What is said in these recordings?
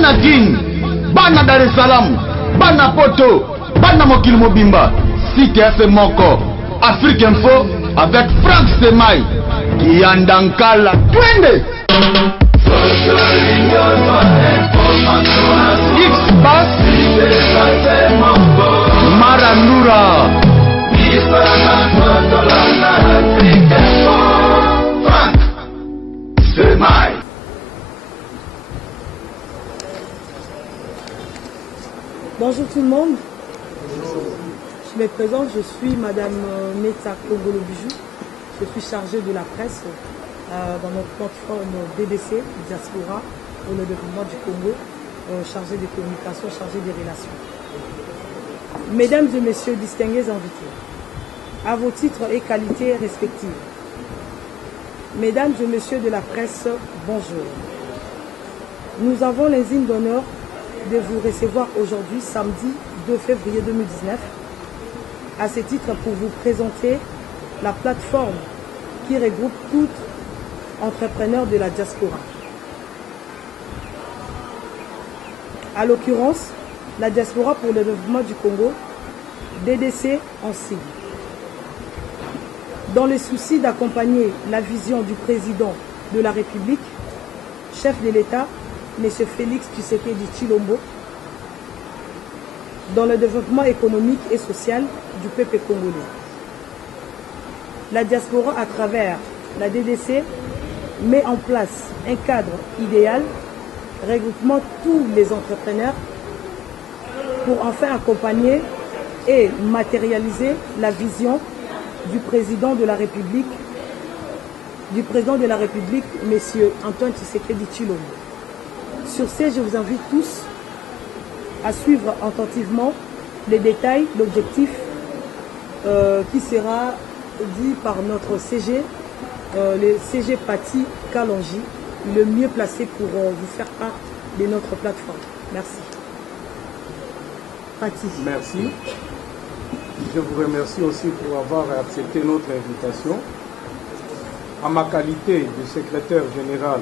bana Guine, bana Dar es Salaam, bana Poto, bana Mokili Mobimba, site FM Moko, Afrique Info avec Franck Semaï, Yandankala, twende. X-Bass, Maranura. Franck Semaï. Bonjour tout le monde. Je me présente, je suis Madame Neta Kongolo Bijou. Je suis chargée de la presse dans notre plateforme DDC, Diaspora, pour le développement du Congo, chargée des communications, chargée des relations. Mesdames et messieurs, distingués invités, à vos titres et qualités respectives. Mesdames et messieurs de la presse, bonjour. Nous avons l'insigne d'honneur de vous recevoir aujourd'hui, samedi 2 février 2019, à ce titre pour vous présenter la plateforme qui regroupe tous entrepreneurs de la diaspora. À l'occurrence, la diaspora pour le développement du Congo, DDC en sigle. Dans le souci d'accompagner la vision du président de la République, chef de l'État, M. Félix Tshisekedi Tshilombo, dans le développement économique et social du peuple congolais. La diaspora, à travers la DDC, met en place un cadre idéal regroupant tous les entrepreneurs pour enfin accompagner et matérialiser la vision du président de la République, M. Antoine Tshisekedi Tshilombo. Sur ce, je vous invite tous à suivre attentivement les détails, l'objectif qui sera dit par notre CG, le CG Pati Kalonji, le mieux placé pour vous faire part de notre plateforme. Merci. Pati. Merci. Je vous remercie aussi pour avoir accepté notre invitation. À ma qualité de secrétaire général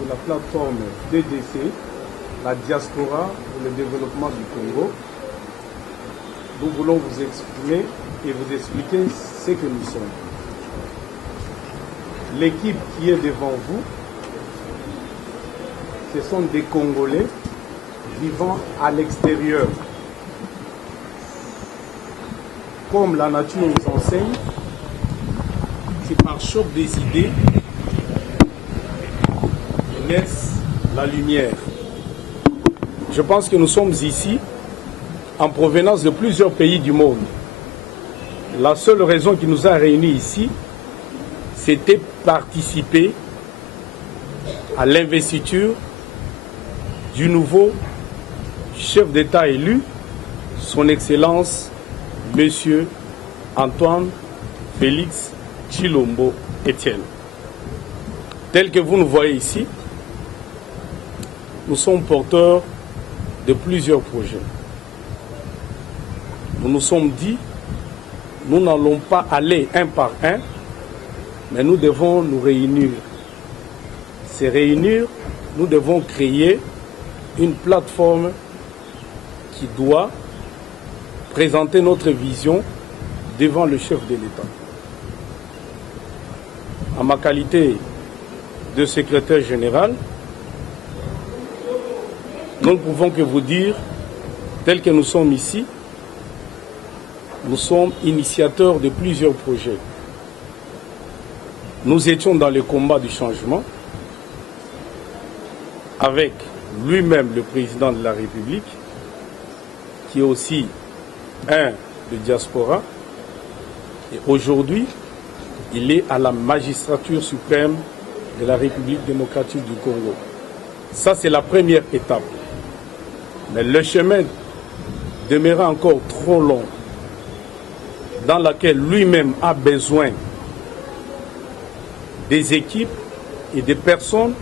de la plateforme DDC, la diaspora pour le développement du Congo, nous voulons vous exprimer et vous expliquer ce que nous sommes. L'équipe qui est devant vous, ce sont des Congolais vivant à l'extérieur. Comme la nature nous enseigne, c'est par choc des idées que naissent la lumière. Je pense que nous sommes ici en provenance de plusieurs pays du monde. La seule raison qui nous a réunis ici, c'était participer à l'investiture du nouveau chef d'État élu, son Excellence, Monsieur Antoine Félix Tshilombo Etienne. Tel que vous nous voyez ici, nous sommes porteurs de plusieurs projets. Nous nous sommes dit, nous n'allons pas aller un par un, mais nous devons nous réunir. Ces réunir, nous devons créer une plateforme qui doit présenter notre vision devant le chef de l'État. En ma qualité de secrétaire général, nous ne pouvons que vous dire, tel que nous sommes ici, nous sommes initiateurs de plusieurs projets. Nous étions dans le combat du changement avec lui-même le président de la République, qui est aussi un de diaspora. Et aujourd'hui, il est à la magistrature suprême de la République démocratique du Congo. Ça, c'est la première étape. Mais le chemin demeura encore trop long, dans laquelle lui-même a besoin des équipes et des personnes,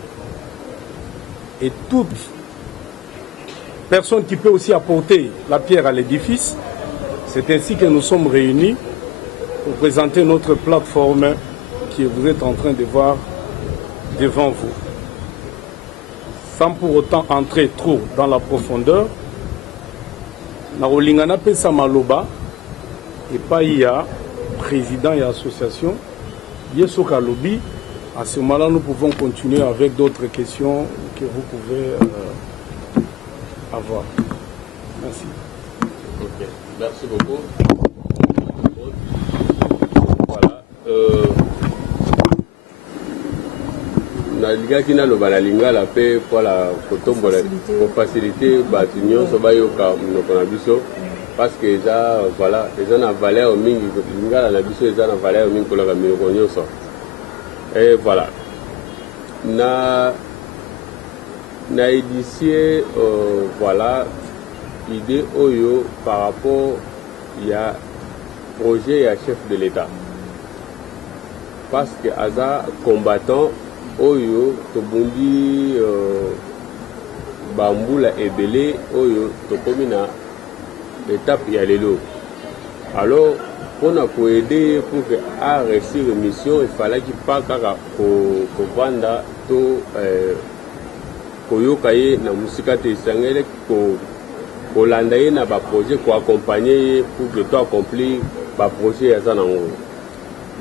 et toute personne qui peut aussi apporter la pierre à l'édifice. C'est ainsi que nous sommes réunis pour présenter notre plateforme que vous êtes en train de voir devant vous. sans pour autant entrer trop dans la profondeur, Naolingana Pesa Maloba, et pas IA, président et association, Yesoka Lobby. À ce moment-là, nous pouvons continuer avec d'autres questions que vous pouvez avoir. Merci. Ok, merci beaucoup. Voilà. Nalinga kina loba nalinga la paix pour la pour faciliter batunyo soba yoka monoko na biso parce que ça voilà les gens na valeur mingi linga na biso eza na valeur mingi kolaka monoko nyonso. Et voilà. Na initié voilà idée oyo par rapport il y a projet et à chef de l'État parce que aza combattant oyo tobundi bambula ebele oyo tokomi na étape ya lelo. Alors pour nous aider pour que à réussir une mission, il fallait qu'il pas kaka ko vanda to koyokaye na musika te sangele ko landaye na ba projet ko accompagner pour que to accomplir ba projet ya zanango.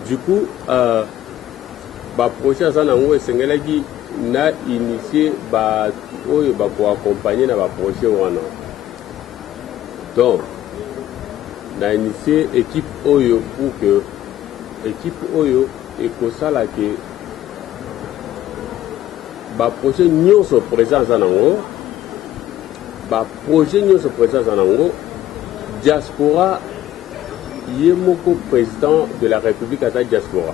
Du coup ba projet ya zanango sangele ki na initier ba oyo ba ko accompagner na ba projet wana. Donc na initié équipe oyo pour que équipe oyo ekosala ke ba projet nyonso présent zanango ba projet nyonso présent zanango diaspora yemoko président de la République à la diaspora.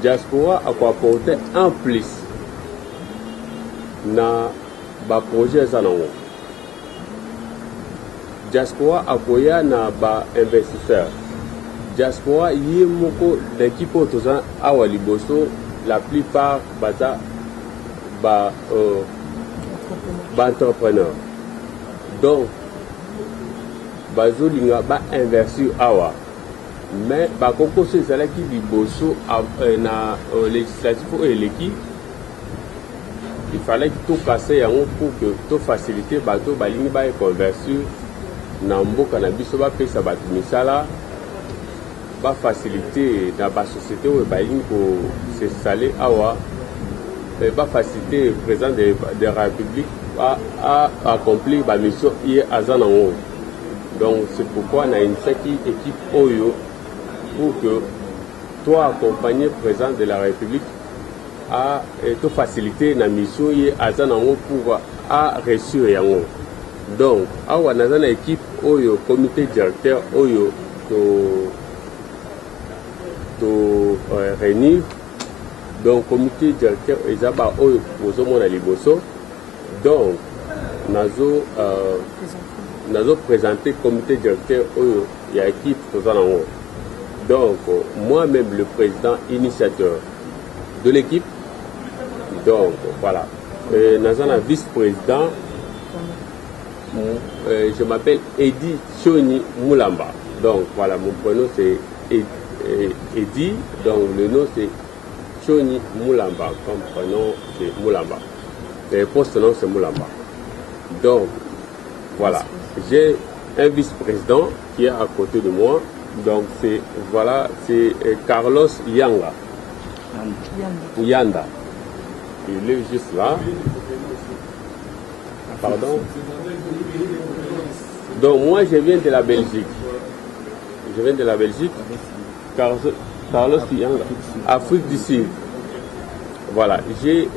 Diaspora a quoi apporter en plus na ba projet zanango. Diaspora akoya na ba investisseur. Diaspora yé moko d'équipe autosan awa liboso la plupart baza ba entrepreneur. Donc bazolinga ba investir awa. Mais ba koko se sala ki liboso na législatif et l'équipe il fallait que tout casser yango pour que tout faciliter bato balingi ba convertir na mboka na biso bapesa bato misala bafacilité na basociété oyo balingi kosesale awa bafacilité président de la République à accomplir bamission ye aza nango. Donc c'est pourquoi na initiaki équipe oyo pour que toi accompagner président de la République à te faciliter na mission ye aza nango pour à réussir yango. Donc, awa naza na équipe oyo comité directeur oyo to réunir. Donc comité directeur ezaba oyo bozomona liboso. Donc nazo présenter comité directeur oyo ya équipe tozanango. Donc moi-même le président initiateur de l'équipe. Donc voilà. Naza na vice-président. Je m'appelle Edi Choni Moulamba. Donc voilà, mon prénom c'est Edi, donc le nom c'est Choni Moulamba, comme prénom c'est Moulamba. Le poste-nom c'est Moulamba. Donc voilà, j'ai un vice-président qui est à côté de moi. Donc c'est voilà, c'est Carlos Yanga. Yanda. Il est juste là. Pardon. Donc moi je viens de la Belgique. Je viens de la Belgique. Carlos Yanga, Afrique du Sud. Voilà. J'ai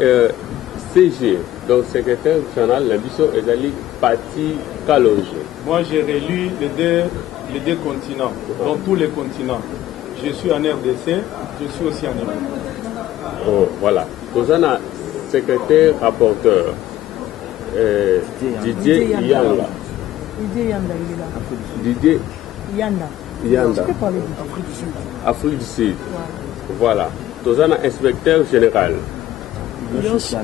CG, donc secrétaire général de la mission Ezali Pati Kalonge. Moi j'ai réélu les deux continents, dans tous les continents. Je suis en RDC, je suis aussi en Europe. Oh, voilà. Donc on a secrétaire rapporteur. Didier Yanda. Didier Yanda, il est là. Didier Yanda. Tu peux parler d'Afrique du Sud. Afrique du Sud. Ouais. Voilà. Nous avons un inspecteur général. Yoshi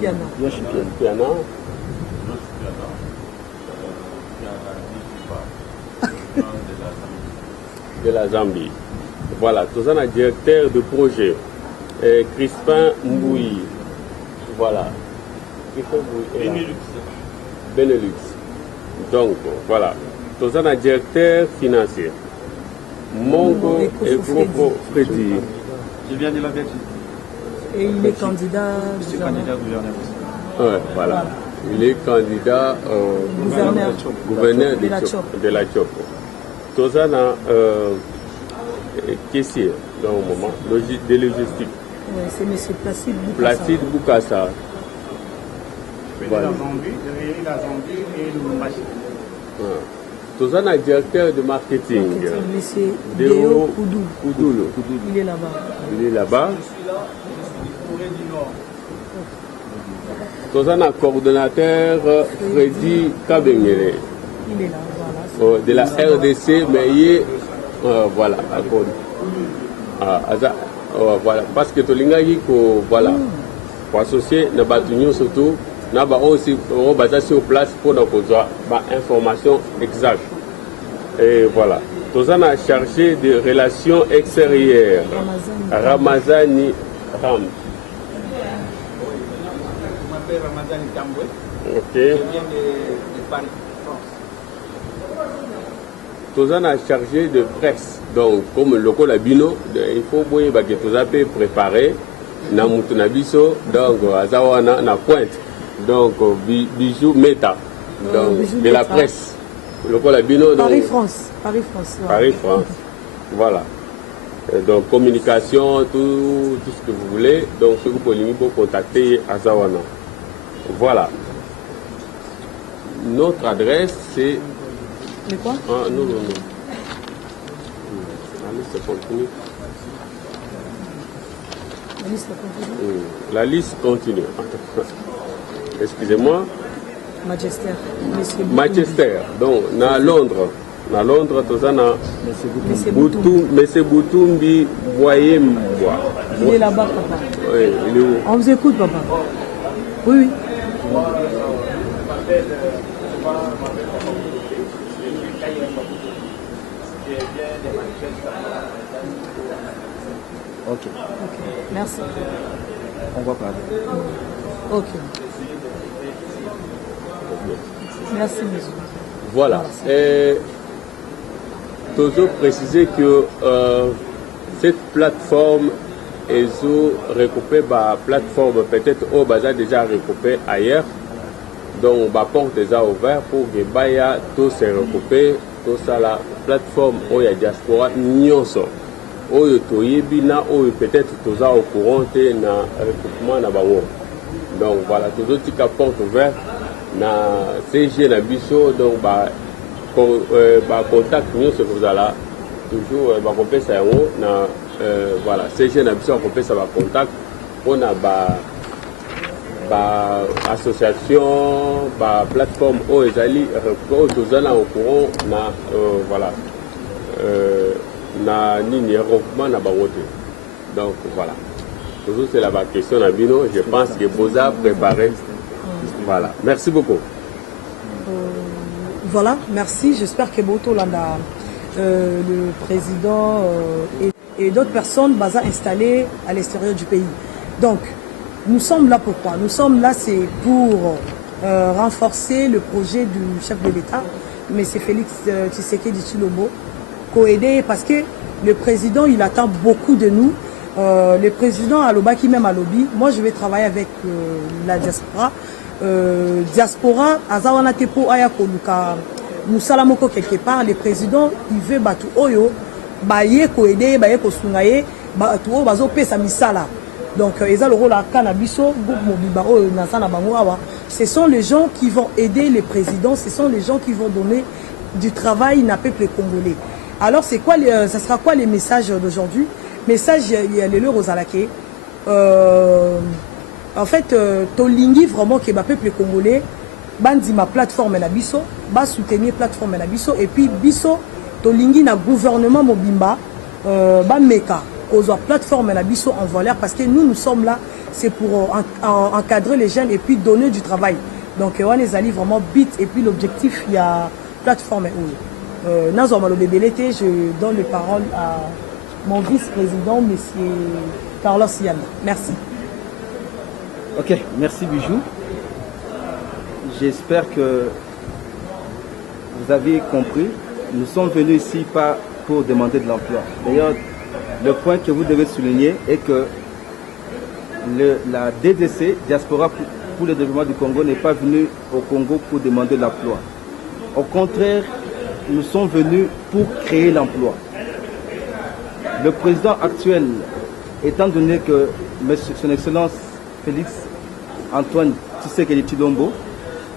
Piana. De la Zambie. Voilà. Nous avons un directeur de projet. Crispin Mbouyi. Voilà. Benelux. Donc, voilà. Tous un directeur financier. Mongo et Coco Freddy. Je viens de la Belgique. Et il est candidat Je suis candidat gouverneur aussi. Ouais, voilà. Il est candidat gouverneur de la Chop. Tous un caissier dans le moment, de logistique. Oui, c'est M. Placide Boukassa. Boukassa. Voilà. La Zambie et le Machine. Tous un directeur de marketing. M. Deo Koudou. Koudoulou. Il est là-bas. Il est là-bas. Tous un coordonnateur Freddy Kabengele. Il est là, voilà. De la RDC, mais il est voilà, à cause. Voilà, parce que Tolinga voilà, pour associer les bâtiments surtout, nous avons aussi basé sur place pour nous avoir information exacte. Et voilà, nous avons chargé de relations extérieures. Ramazani Ram. Je m'appelle Ramazani Tamboué. Ok. Je viens de Paris, France. Tous en a chargé de presse. Donc, comme le local Bino, il faut que tous avez préparé na mutunabiso, donc azawana na pointe. Donc, bijou méta. Donc, de la presse. Le local Bino. Paris-France. Paris-France. Voilà. Donc, communication, tout ce que vous voulez. Donc, ce que vous pouvez contacter Azawana. Voilà. Notre adresse, c'est. Mais quoi? Ah, non. La liste continue. La liste continue. Excusez-moi. Manchester. Donc, à Londres. À Londres, tout ça, M. Boutoumbi Boyembois. Il est là-bas, papa. Oui, il est où? On vous écoute, papa. Oui. Ok. Merci. On va parler. Ok. Merci, monsieur. Voilà. Et toujours préciser que cette plateforme est recoupée par plateforme peut-être au bazar déjà recoupée ailleurs. Donc, ma porte est ouverte pour que Baya tout se recouper, tout ça la plateforme où il y a diaspora nyonso. Où bina où peut-être tout ça au courant et na recoupement na bango. Donc voilà, toujours tika porte ouverte na CG na biso donc contact nous ce que vous allez toujours compter ça na voilà CG na biso compter ça contact on a association plateforme où ezali tous allons au courant na voilà na nini regroupement na bangote. Donc voilà, toujours c'est la question na bino, je pense que vous avez préparé. Voilà, merci beaucoup. Voilà, merci. J'espère que Boto Landa, le président et d'autres personnes basées installées à l'extérieur du pays. Donc, nous sommes là pourquoi? Nous sommes là, c'est pour renforcer le projet du chef de l'État, M. Félix Tshisekedi Tshilombo, co-aider parce que le président, il attend beaucoup de nous. Le président Alobaki, même à Lobby, moi je vais travailler avec la diaspora. Diaspora, Azawana Tepo Ayakoluka, Moussalamoko quelque part, le président, il veut Batu Oyo, Baye ko-aider, Baye ko-sungaye, Batu Oyo, Bazo Pesa Misala. Donc, ils ont le rôle à Canabiso, ce sont les gens qui vont aider les présidents, ce sont les gens qui vont donner du travail à peuple congolais. Alors, c'est quoi, ça sera quoi les messages d'aujourd'hui? Message, il y a les Rosalake. En fait, Tolingi vraiment que le peuple congolais, bandi ma plateforme na biso, ba soutenir plateforme na biso, et puis biso, Tolingi na gouvernement mobimba, ba meka. Aux plateformes la biso en valeur parce que nous sommes là c'est pour encadrer les jeunes et puis donner du travail. Donc on est allé vraiment bit et puis l'objectif il y a plateforme Nazoma le bébé je donne les paroles à mon vice-président monsieur Carlos Yana. Merci. Ok, merci Bijou. j'espère que vous avez compris. Nous sommes venus ici pas pour demander de l'emploi. D'ailleurs, le point que vous devez souligner est que la DDC, Diaspora pour le développement du Congo, n'est pas venue au Congo pour demander l'emploi. Au contraire, nous sommes venus pour créer l'emploi. Le président actuel, étant donné que son Excellence Félix Antoine Tshisekedi Tshilombo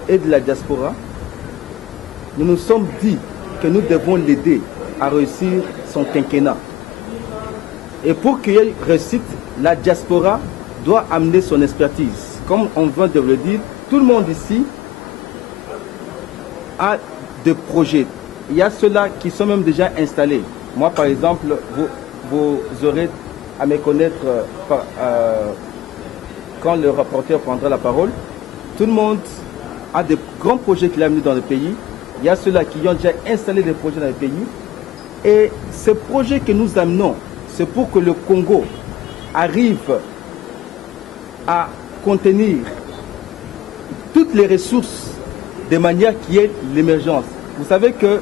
est de la diaspora, nous nous sommes dit que nous devons l'aider à réussir son quinquennat. Et pour qu'il y ait réussite, la diaspora doit amener son expertise. Comme on vient de le dire, tout le monde ici a des projets. Il y a ceux-là qui sont même déjà installés. Moi, par exemple, vous aurez à me connaître quand le rapporteur prendra la parole. Tout le monde a des grands projets qu'il a menés dans le pays. Il y a ceux-là qui ont déjà installé des projets dans le pays. Et ces projets que nous amenons, c'est pour que le Congo arrive à contenir toutes les ressources de manière qui est l'émergence. Vous savez que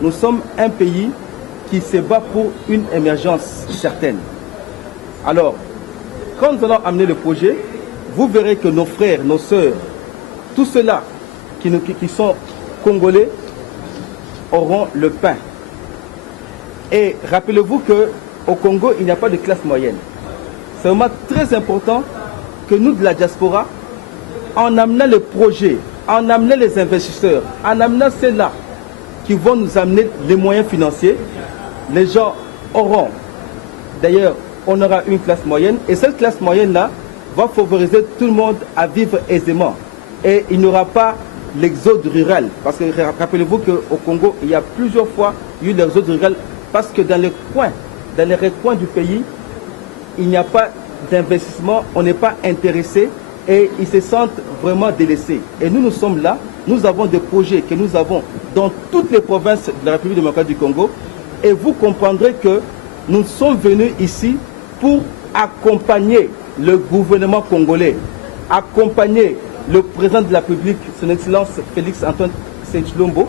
nous sommes un pays qui se bat pour une émergence certaine. Alors, quand nous allons amener le projet, vous verrez que nos frères, nos sœurs, tous ceux-là qui sont congolais auront le pain. Et rappelez-vous qu'au Congo, il n'y a pas de classe moyenne. C'est vraiment très important que nous, de la diaspora, en amenant le projet, en amenant les investisseurs, en amenant ceux-là qui vont nous amener les moyens financiers, les gens auront. D'ailleurs, on aura une classe moyenne et cette classe moyenne-là va favoriser tout le monde à vivre aisément. Et il n'y aura pas l'exode rural. Parce que rappelez-vous qu'au Congo, il y a plusieurs fois eu l'exode rural parce que dans les recoins du pays, il n'y a pas d'investissement, on n'est pas intéressé et ils se sentent vraiment délaissés. Et nous sommes là, nous avons des projets que nous avons dans toutes les provinces de la République démocratique du Congo et vous comprendrez que nous sommes venus ici pour accompagner le gouvernement congolais, accompagner le président de la République, son Excellence Félix Antoine Tshilombo,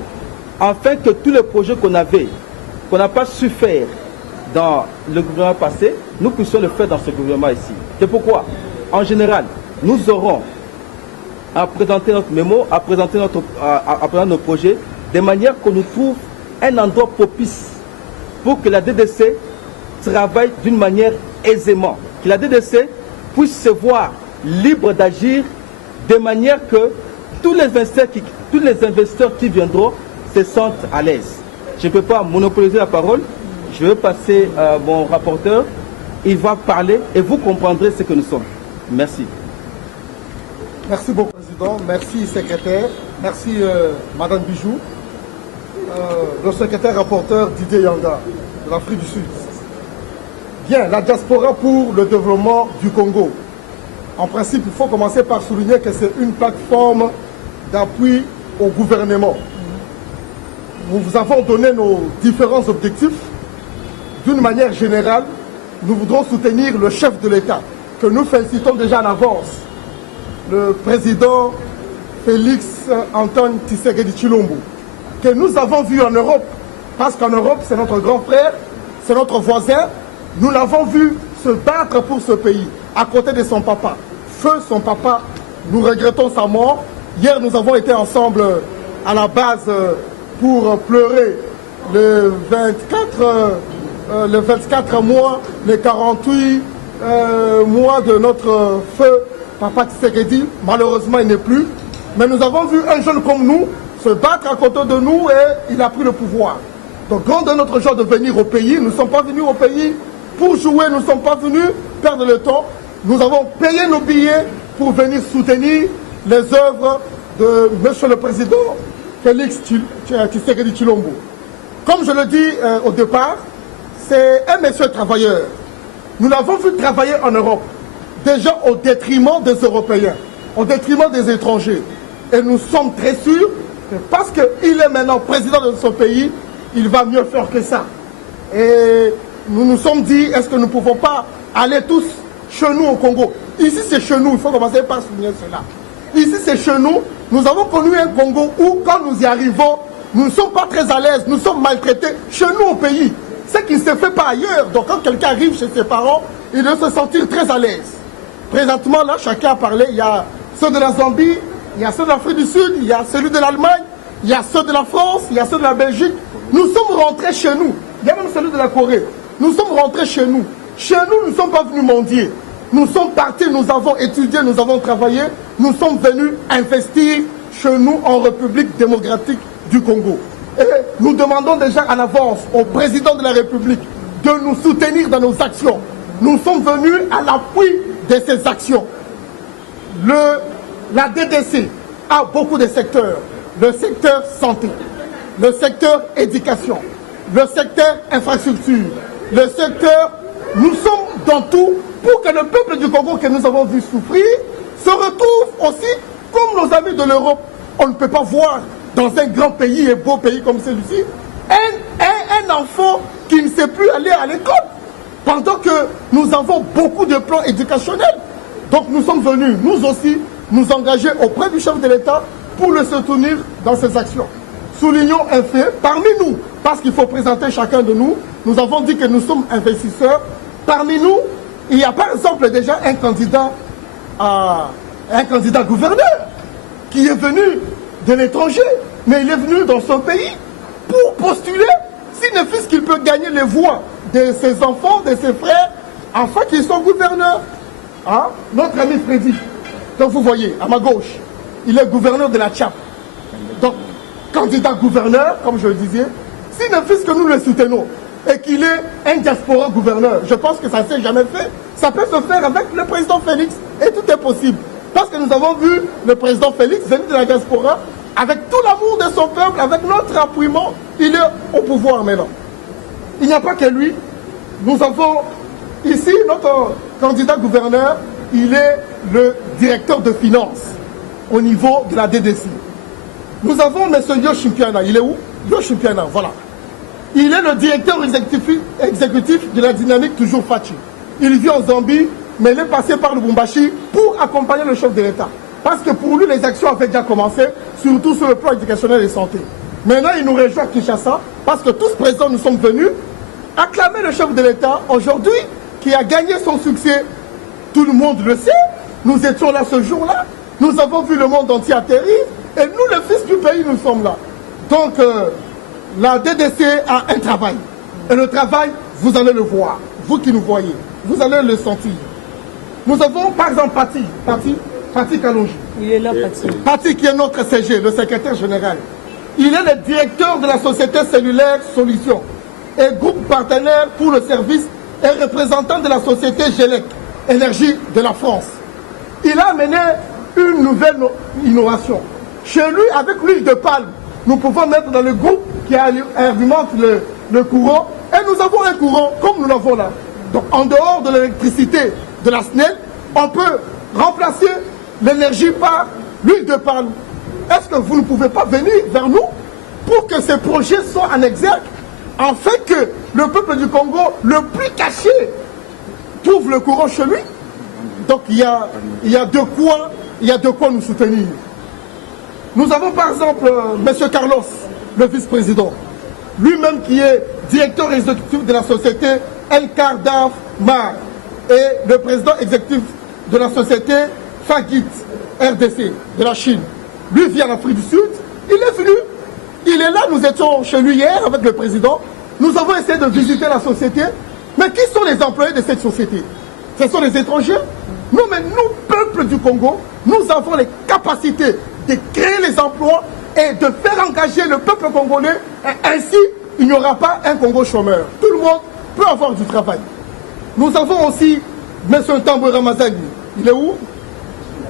afin que tous les projets qu'on n'a pas su faire dans le gouvernement passé, nous puissions le faire dans ce gouvernement ici. C'est pourquoi, en général, nous aurons à présenter notre mémo, à présenter nos projets, de manière qu'on nous trouve un endroit propice pour que la DDC travaille d'une manière aisément, que la DDC puisse se voir libre d'agir de manière que tous les investisseurs qui viendront se sentent à l'aise. Je ne peux pas monopoliser la parole. Je vais passer à mon rapporteur. Il va parler et vous comprendrez ce que nous sommes. Merci. Merci beaucoup, Président. Merci, secrétaire. Merci, Madame Bijou. Le secrétaire rapporteur Didier Yanga, de l'Afrique du Sud. Bien, la diaspora pour le développement du Congo. En principe, il faut commencer par souligner que c'est une plateforme d'appui au gouvernement. Nous vous avons donné nos différents objectifs. D'une manière générale, nous voudrons soutenir le chef de l'État, que nous félicitons déjà en avance, le président Félix Antoine Tshisekedi Tshilombo, que nous avons vu en Europe, parce qu'en Europe, c'est notre grand frère, c'est notre voisin. Nous l'avons vu se battre pour ce pays, à côté de son papa. Feu son papa, nous regrettons sa mort. Hier, nous avons été ensemble à la base pour pleurer le 24 mois, les 48 mois de notre feu, Papa Tshisekedi. Malheureusement, il n'est plus. Mais nous avons vu un jeune comme nous se battre à côté de nous et il a pris le pouvoir. Donc, grand de notre joie de venir au pays. Nous ne sommes pas venus au pays pour jouer, nous ne sommes pas venus perdre le temps. Nous avons payé nos billets pour venir soutenir les œuvres de Monsieur le Président Félix Tshisekedi Tshilombo. Comme je le dis au départ, c'est un monsieur travailleur. Nous l'avons vu travailler en Europe, déjà au détriment des Européens, au détriment des étrangers. Et nous sommes très sûrs que parce qu'il est maintenant président de son pays, il va mieux faire que ça. Et nous nous sommes dit, est-ce que nous ne pouvons pas aller tous chez nous au Congo? Ici c'est chez nous, il faut commencer par souligner cela. Ici c'est chez nous Nous avons connu un Congo où, quand nous y arrivons, nous ne sommes pas très à l'aise, nous sommes maltraités chez nous au pays. Ce qui ne se fait pas ailleurs. Donc quand quelqu'un arrive chez ses parents, il doit se sentir très à l'aise. Présentement, là, chacun a parlé. Il y a ceux de la Zambie, il y a ceux de l'Afrique du Sud, il y a celui de l'Allemagne, il y a ceux de la France, il y a ceux de la Belgique. Nous sommes rentrés chez nous. Il y a même celui de la Corée. Nous sommes rentrés chez nous. Chez nous, nous ne sommes pas venus mendier. Nous sommes partis, nous avons étudié, nous avons travaillé. Nous sommes venus investir chez nous en République démocratique du Congo. Et nous demandons déjà en avance au président de la République de nous soutenir dans nos actions. Nous sommes venus à l'appui de ces actions. La DDC a beaucoup de secteurs. Le secteur santé, le secteur éducation, le secteur infrastructure, le secteur... Nous sommes dans tout pour que le peuple du Congo que nous avons vu souffrir se retrouve aussi comme nos amis de l'Europe. On ne peut pas voir dans un grand pays et beau pays comme celui-ci un enfant qui ne sait plus aller à l'école pendant que nous avons beaucoup de plans éducationnels. Donc nous sommes venus, nous aussi, nous engager auprès du chef de l'État pour le soutenir dans ses actions. Soulignons un fait, parmi nous, parce qu'il faut présenter chacun de nous, nous avons dit que nous sommes investisseurs. Parmi nous, il y a par exemple déjà un candidat gouverneur qui est venu de l'étranger, mais il est venu dans son pays pour postuler, s'il ne fût-ce qu'il peut gagner les voix de ses enfants, de ses frères, afin qu'ils soient gouverneurs. Hein? Notre ami Freddy, donc vous voyez, à ma gauche, il est gouverneur de la Tchap. Donc, candidat gouverneur, comme je le disais, s'il ne fût-ce que nous le soutenons, et qu'il est un diaspora gouverneur, je pense que ça ne s'est jamais fait. Ça peut se faire avec le président Félix, et tout est possible. Parce que nous avons vu le président Félix venir de la diaspora, avec tout l'amour de son peuple, avec notre appuyement, il est au pouvoir maintenant. Il n'y a pas que lui. Nous avons ici notre candidat gouverneur, il est le directeur de finances au niveau de la DDC. Nous avons M. Yoshimpiana, il est où? Yoshimpiana, voilà. Il est le directeur exécutif de la dynamique toujours Fachi. Il vit en Zambie, mais il est passé par le Lubumbashi pour accompagner le chef de l'État. Parce que pour lui, les actions avaient déjà commencé, surtout sur le plan éducationnel et santé. Maintenant, il nous rejoint à Kinshasa, parce que tous présents, nous sommes venus acclamer le chef de l'État aujourd'hui, qui a gagné son succès. Tout le monde le sait. Nous étions là ce jour-là. Nous avons vu le monde entier atterrir. Et nous, les fils du pays, nous sommes là. Donc, la DDC a un travail. Et le travail, vous allez le voir. Vous qui nous voyez, vous allez le sentir. Nous avons, par exemple, Pati Kalonji. Il est là, Pati. Pati qui est notre CG, le secrétaire général. Il est le directeur de la société cellulaire Solutions et groupe partenaire pour le service et représentant de la société GELEC, Énergie de la France. Il a amené une nouvelle innovation. Chez lui, avec l'huile de palme, nous pouvons mettre dans le groupe qui alimente le courant. Et nous avons un courant comme nous l'avons là. Donc en dehors de l'électricité de la SNEL, on peut remplacer l'énergie par l'huile de palme. Est-ce que vous ne pouvez pas venir vers nous pour que ces projets soient en exergue, afin que le peuple du Congo, le plus caché, trouve le courant chez lui? Donc il y a de quoi nous soutenir. Nous avons par exemple M. Carlos, le vice-président, lui-même qui est directeur exécutif de la société El Cardaf Mar et le président exécutif de la société Fagit RDC de la Chine. Lui vient d'Afrique du Sud, il est venu, il est là, nous étions chez lui hier avec le président, nous avons essayé de visiter la société, mais qui sont les employés de cette société? Ce sont les étrangers? Non, mais nous, peuple du Congo, nous avons les capacités de créer les emplois et de faire engager le peuple congolais, et ainsi il n'y aura pas un Congo chômeur. Tout le monde peut avoir du travail. Nous avons aussi M. Tambwe Ramazani, il est où?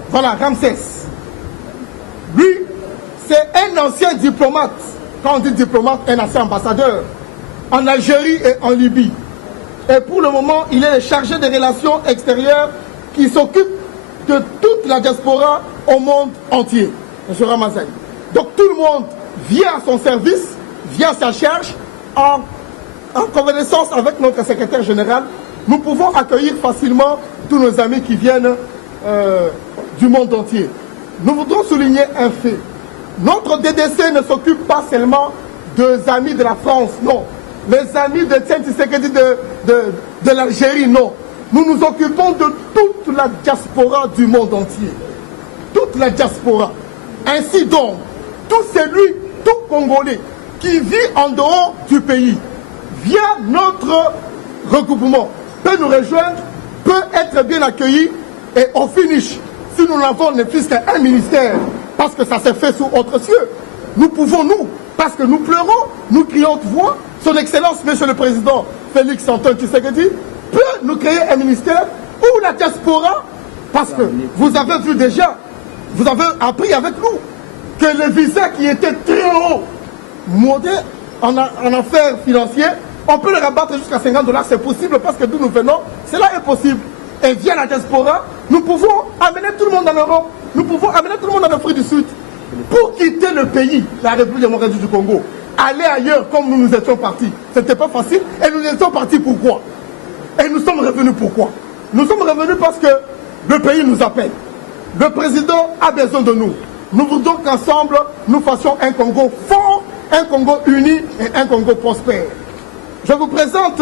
Voilà, Ramsès. Lui, c'est un ancien diplomate, quand on dit diplomate, un ancien ambassadeur, en Algérie et en Libye. Et pour le moment, il est le chargé des relations extérieures qui s'occupe de toute la diaspora au monde entier, M. Ramazani. Donc tout le monde vient à son service, vient à sa charge, en convalescence avec notre secrétaire général. Nous pouvons accueillir facilement tous nos amis qui viennent du monde entier. nous voudrons souligner un fait. Notre DDC ne s'occupe pas seulement des amis de la France, non. Les amis de Tshisekedi de l'Algérie, non. Nous nous occupons de toute la diaspora du monde entier. Toute la diaspora. Ainsi donc, tout celui, tout Congolais qui vit en dehors du pays, via notre regroupement, peut nous rejoindre, peut être bien accueilli et au finish, si nous n'avons ne fût qu'un ministère, parce que ça s'est fait sous autres cieux, nous pouvons, nous, parce que nous pleurons, nous crions de voix, son Excellence, Monsieur le Président Félix Antoine Tshisekedi, peut nous créer un ministère où la diaspora, parce que vous avez vu déjà, vous avez appris avec nous, que les visas qui étaient très hauts, modérés en affaires financières, on peut les rabattre jusqu'à $50, c'est possible parce que d'où nous venons, cela est possible. Et via la diaspora, nous pouvons amener tout le monde en Europe, nous pouvons amener tout le monde en Afrique du Sud. Pour quitter le pays, la République démocratique du Congo, aller ailleurs comme nous étions partis, ce n'était pas facile. Et nous étions partis pourquoi? Et nous sommes revenus pourquoi? Nous sommes revenus parce que le pays nous appelle. Le président a besoin de nous. Nous voulons qu'ensemble, nous fassions un Congo fort, un Congo uni et un Congo prospère. Je vous présente,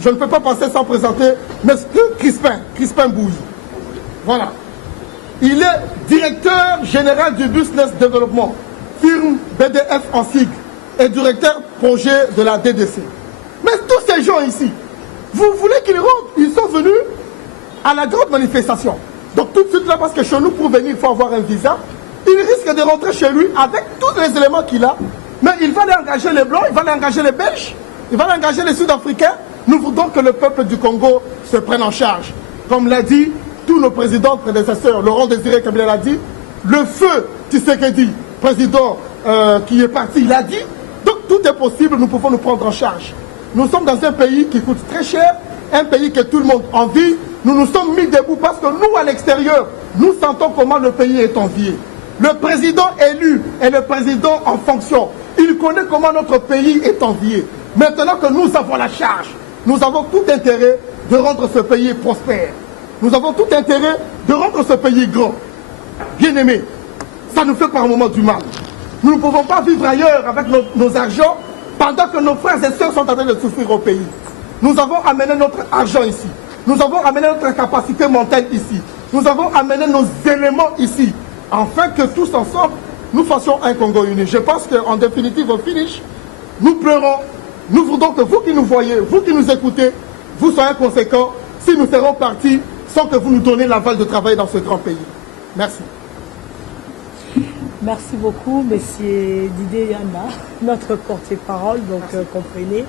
je ne peux pas passer sans présenter M. Crispin Bouilly. Voilà. Il est directeur général du Business Development, firme BDF en sigle, et directeur projet de la DDC. Mais tous ces gens ici, vous voulez qu'ils rentrent? Ils sont venus à la grande manifestation. Donc tout de suite là, parce que chez nous, pour venir, il faut avoir un visa. Il risque de rentrer chez lui avec tous les éléments qu'il a. Mais il va aller engager les Blancs, il va aller engager les Belges, il va aller engager les Sud-Africains. Nous voudons que le peuple du Congo se prenne en charge. Comme l'a dit tous nos présidents prédécesseurs, Laurent Désiré Kabila l'a dit, le feu Tshisekedi, président qui est parti, il a dit. Donc tout est possible, nous pouvons nous prendre en charge. Nous sommes dans un pays qui coûte très cher, un pays que tout le monde envie. Nous nous sommes mis debout parce que nous, à l'extérieur, nous sentons comment le pays est envié. Le président élu et le président en fonction, il connaît comment notre pays est envié. Maintenant que nous avons la charge, nous avons tout intérêt de rendre ce pays prospère. Nous avons tout intérêt de rendre ce pays grand. Bien aimé, ça nous fait par moments du mal. Nous ne pouvons pas vivre ailleurs avec nos argents pendant que nos frères et sœurs sont en train de souffrir au pays. Nous avons amené notre argent ici. Nous avons amené notre capacité mentale ici. Nous avons amené nos éléments ici. Afin que tous ensemble, nous fassions un Congo uni. Je pense qu'en définitive, au finish, nous pleurons. Nous voudons que vous qui nous voyez, vous qui nous écoutez, vous soyez conséquents si nous serons partis sans que vous nous donniez l'aval de travailler dans ce grand pays. Merci. Merci beaucoup, Monsieur Didier Yanda, notre porte-parole. Donc, comprenez,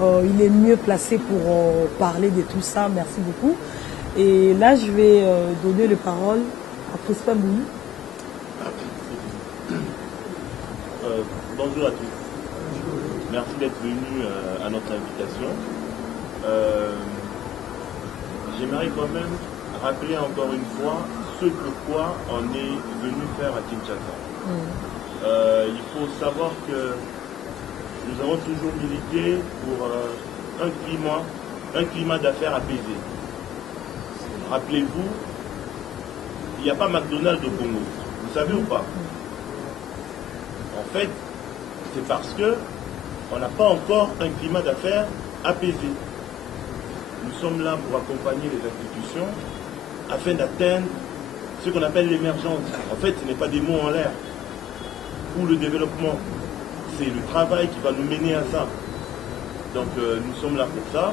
il est mieux placé pour parler de tout ça. Merci beaucoup. Et là, je vais donner la parole à Crispin Bouilly. Bonjour à tous. Merci d'être venu à notre invitation. J'aimerais quand même rappeler encore une fois ce pourquoi on est venu faire à Kinshasa. Il faut savoir que nous avons toujours milité pour un climat d'affaires apaisé. Rappelez-vous, il n'y a pas McDonald's au Congo. Vous savez ou pas? En fait, c'est parce que on n'a pas encore un climat d'affaires apaisé. Nous sommes là pour accompagner les institutions afin d'atteindre ce qu'on appelle l'émergence. En fait, ce n'est pas des mots en l'air. Ou le développement, c'est le travail qui va nous mener à ça. Donc nous sommes là pour ça.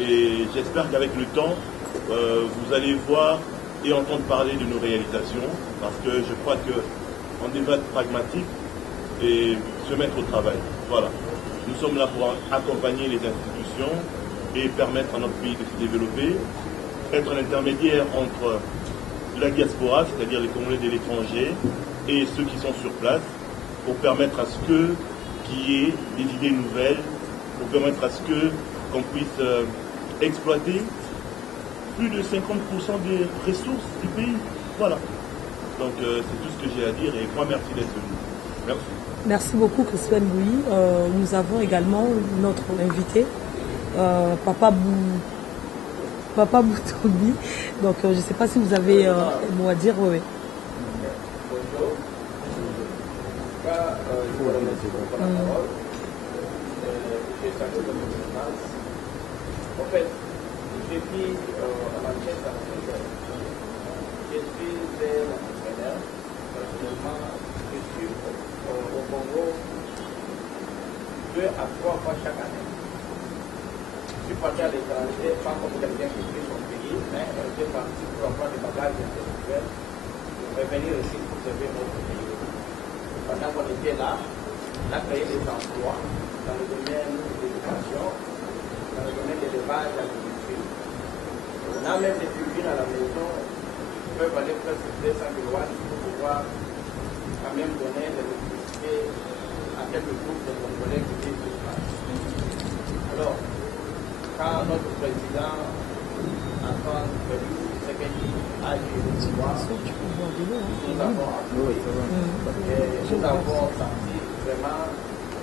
Et j'espère qu'avec le temps, vous allez voir et entendre parler de nos réalisations. Parce que je crois qu'on devrait être pragmatique et se mettre au travail. Voilà. Nous sommes là pour accompagner les institutions et permettre à notre pays de se développer, être un intermédiaire entre la diaspora, c'est-à-dire les Congolais de l'étranger, et ceux qui sont sur place, pour permettre à ce qu'il y ait des idées nouvelles, pour permettre à ce qu'on puisse exploiter plus de 50% des ressources du pays. Voilà. Donc c'est tout ce que j'ai à dire et moi merci d'être venu. Merci. Merci beaucoup, Crispin Bouilly. Nous avons également notre invité, Papa Boutobi. Donc, je ne sais pas si vous avez un mot à dire. Oui. J'ai salué votre présence. En fait, je vis à Manchester. Je suis un entrepreneur. Personnellement, je suis au Congo 2 à 3 fois chaque année. Je suis parti à l'étranger, pas comme quelqu'un qui fait son pays, mais je suis parti pour avoir des bagages intellectuels, pour revenir ici pour servir notre pays. Pendant qu'on était là, on a créé des emplois dans le domaine de l'éducation, dans le domaine de l'élevage et de l'agriculture. On a même des turbines à la maison qui peuvent aller presque 200 kW pour pouvoir quand même donner de l'électricité à quelques groupes de Congolais qui vivent sur place. Alors, quand notre président Antoine Félix Tshisekedi a eu le pouvoir, nous avons appuyé et nous avons senti vraiment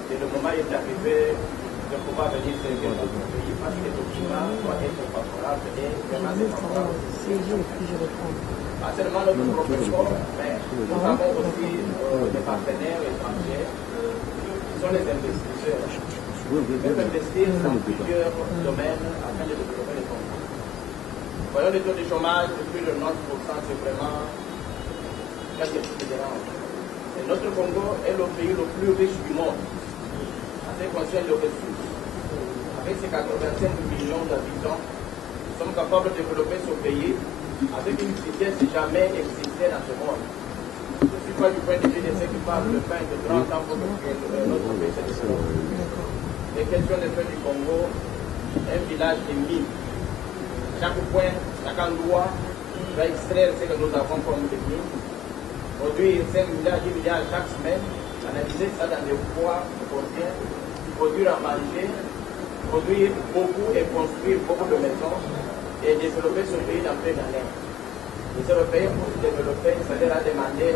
que le moment est arrivé de pouvoir venir servir notre pays parce que le climat doit être favorable et vraiment défavorable. Pas seulement notre professeur, mais nous avons aussi des partenaires étrangers qui sont les investisseurs. Ils peuvent investir dans plusieurs domaines afin de développer les Congo. Voyons le taux de chômage de plus de 90%, c'est vraiment quelque chose qui dérange. Et notre Congo est le pays le plus riche du monde en ce qui concerne les ressources. Avec ses 85 millions d'habitants, nous sommes capables de développer ce pays avec une vitesse jamais existée dans ce monde. Je ne suis pas du point de vue de ceux qui parlent de 20 et de 30 ans pour que notre pays se développe. Les questions de feu du Congo, un village de mines. Chaque point, chaque endroit va extraire ce que nous avons comme des mines. Produire 5 milliards, 10 milliards chaque semaine, analyser ça dans des poids quotidiens, produire à manger, produire beaucoup et construire beaucoup de maisons et développer ce pays dans plein d'années. Les Européens, pour se développer, ça leur a demandé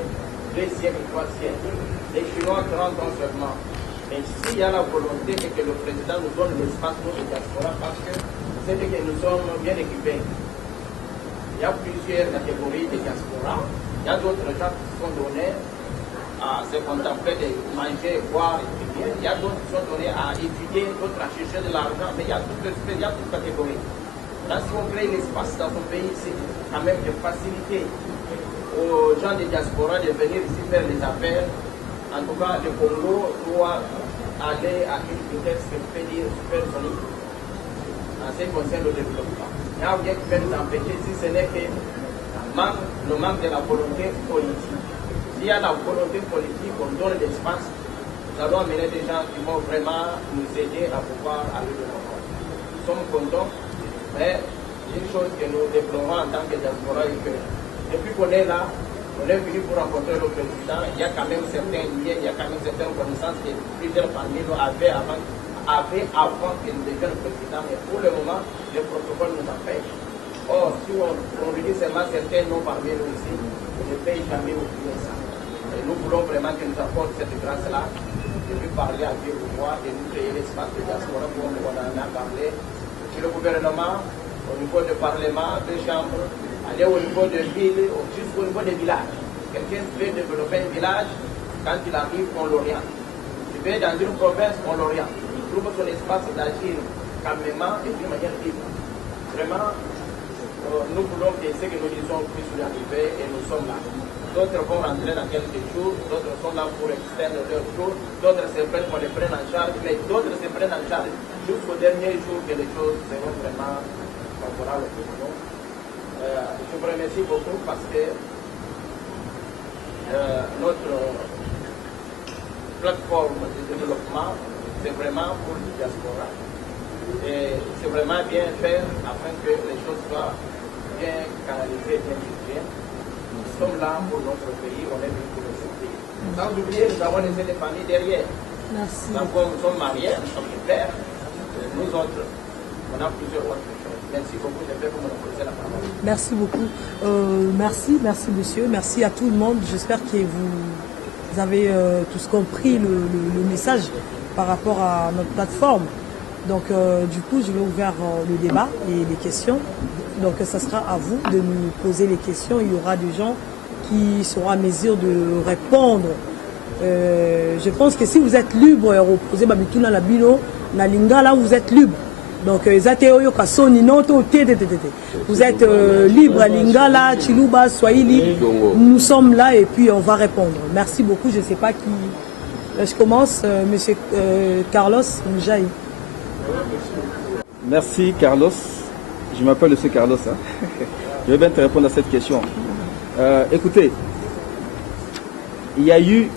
2 siècles, 3 siècles. Les Chinois 30 ans seulement. Mais s'il y a la volonté que le président nous donne l'espace pour les diaspora, parce que c'est que nous sommes bien équipés. Il y a plusieurs catégories de diaspora. Il y a d'autres gens qui sont donnés à se contempler de manger, boire, étudier. Il y a d'autres qui sont donnés à étudier, d'autres à chercher de l'argent. Mais il y a toutes catégories. Là, si on crée l'espace dans ton pays, c'est quand même de faciliter aux gens de diaspora de venir ici faire les affaires. En tout cas, le Congo doit aller à une vitesse que peut dire supersonique en ce qui concerne le développement. Il y a rien qui peut nous empêcher si ce n'est que le manque de la volonté politique. S'il y a la volonté politique, on donne l'espace, nous allons amener des gens qui vont vraiment nous aider à pouvoir aller de l'avant. Nous sommes contents, mais une chose que nous déplorons en tant que diaspora est que depuis qu'on est là, on est venu pour rencontrer le président. Il y a quand même certains liens, il y a quand même certaines connaissances que plusieurs parmi nous avaient avant que nous devions président. Mais pour le moment, le protocole nous empêche. Or, si on réunit seulement certains noms parmi nous ici, on ne peut jamais oublier ça. Et nous voulons vraiment que nous apporte cette grâce-là, de lui parler à Dieu pour moi, de nous créer l'espace de diaspora comme on en a parlé. Sur le gouvernement, au niveau du Parlement, des chambres, aller au niveau de ville, jusqu'au niveau des villages. Quelqu'un veut développer un village, quand il arrive, on l'oriente. Il veut dans une province, on l'oriente. Il trouve son espace d'agir calmement et d'une manière libre. Vraiment, nous voulons que ce que nous disons puisse y arriver et nous sommes là. D'autres vont rentrer dans quelques jours, d'autres sont là pour extendre leur tour, d'autres se prennent pour les prendre en charge, mais d'autres se prennent en charge jusqu'au dernier jour que les choses seront vraiment favorables pour nous. Je vous remercie beaucoup parce que notre plateforme de développement, c'est vraiment pour le diaspora. Et c'est vraiment bien faire afin que les choses soient bien canalisées, bien dirigées. Nous sommes là pour notre pays, on est venu pour le pays. Sans oublier, nous avons laissé des familles derrière. Merci. Donc, nous sommes mariés, nous sommes des pères. Nous autres, on a plusieurs autres choses. Merci beaucoup, j'espère que vous me connaissez la parole. Merci beaucoup. Merci monsieur. Merci à tout le monde. J'espère que vous avez tous compris le message par rapport à notre plateforme. Donc du coup, je vais ouvrir le débat et les questions. Donc ça sera à vous de nous poser les questions. Il y aura des gens qui seront à mesure de répondre. Je pense que si vous êtes libre, là vous êtes libre. Donc, vous êtes libre à Lingala, Chiluba, Swahili. Nous sommes là et puis on va répondre. Merci beaucoup. Je ne sais pas qui. Je commence, monsieur Carlos Mjaï. Merci Carlos. Je m'appelle monsieur Carlos. Hein. Je vais bien te répondre à cette question. Écoutez, il y a eu,